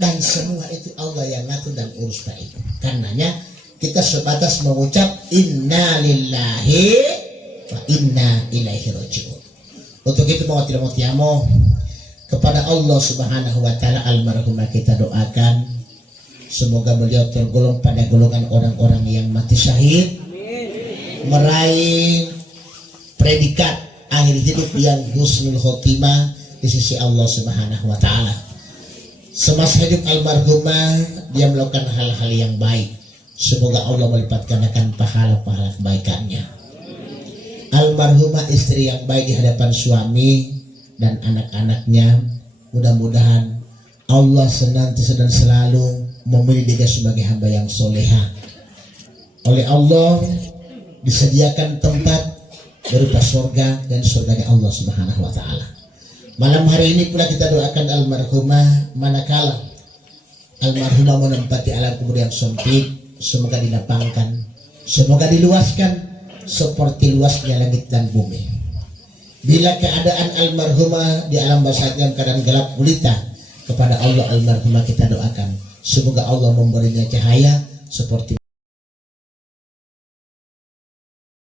dan semua itu Allah yang ngatur dan urus baik karenanya kita sebatas mengucap inna lillahi wa inna ilaihi rajiun. Untuk itu mau tidak mau tiamo kepada Allah Subhanahu wa taala almarhumah kita doakan semoga beliau tergolong pada golongan orang-orang yang mati syahid meraih predikat akhir hidup yang husnul khotimah di sisi Allah Subhanahu wa taala. Semasa hidup almarhumah dia melakukan hal-hal yang baik. Semoga Allah melipat gandakan pahala-pahala kebaikannya. Almarhumah istri yang baik di hadapan suami dan anak-anaknya, mudah-mudahan Allah senantiasa dan selalu memilih dia sebagai hamba yang soleha. Oleh Allah disediakan tempat berupa surga dan surganya Allah Subhanahu wa taala. Malam hari ini pula kita doakan almarhumah manakala almarhumah menempati alam kubur yang sempit, semoga dilapangkan, semoga diluaskan seperti luasnya langit dan bumi. Bila keadaan almarhumah di alam barzakh dalam keadaan gelap gulita, kepada Allah almarhumah kita doakan, semoga Allah memberinya cahaya seperti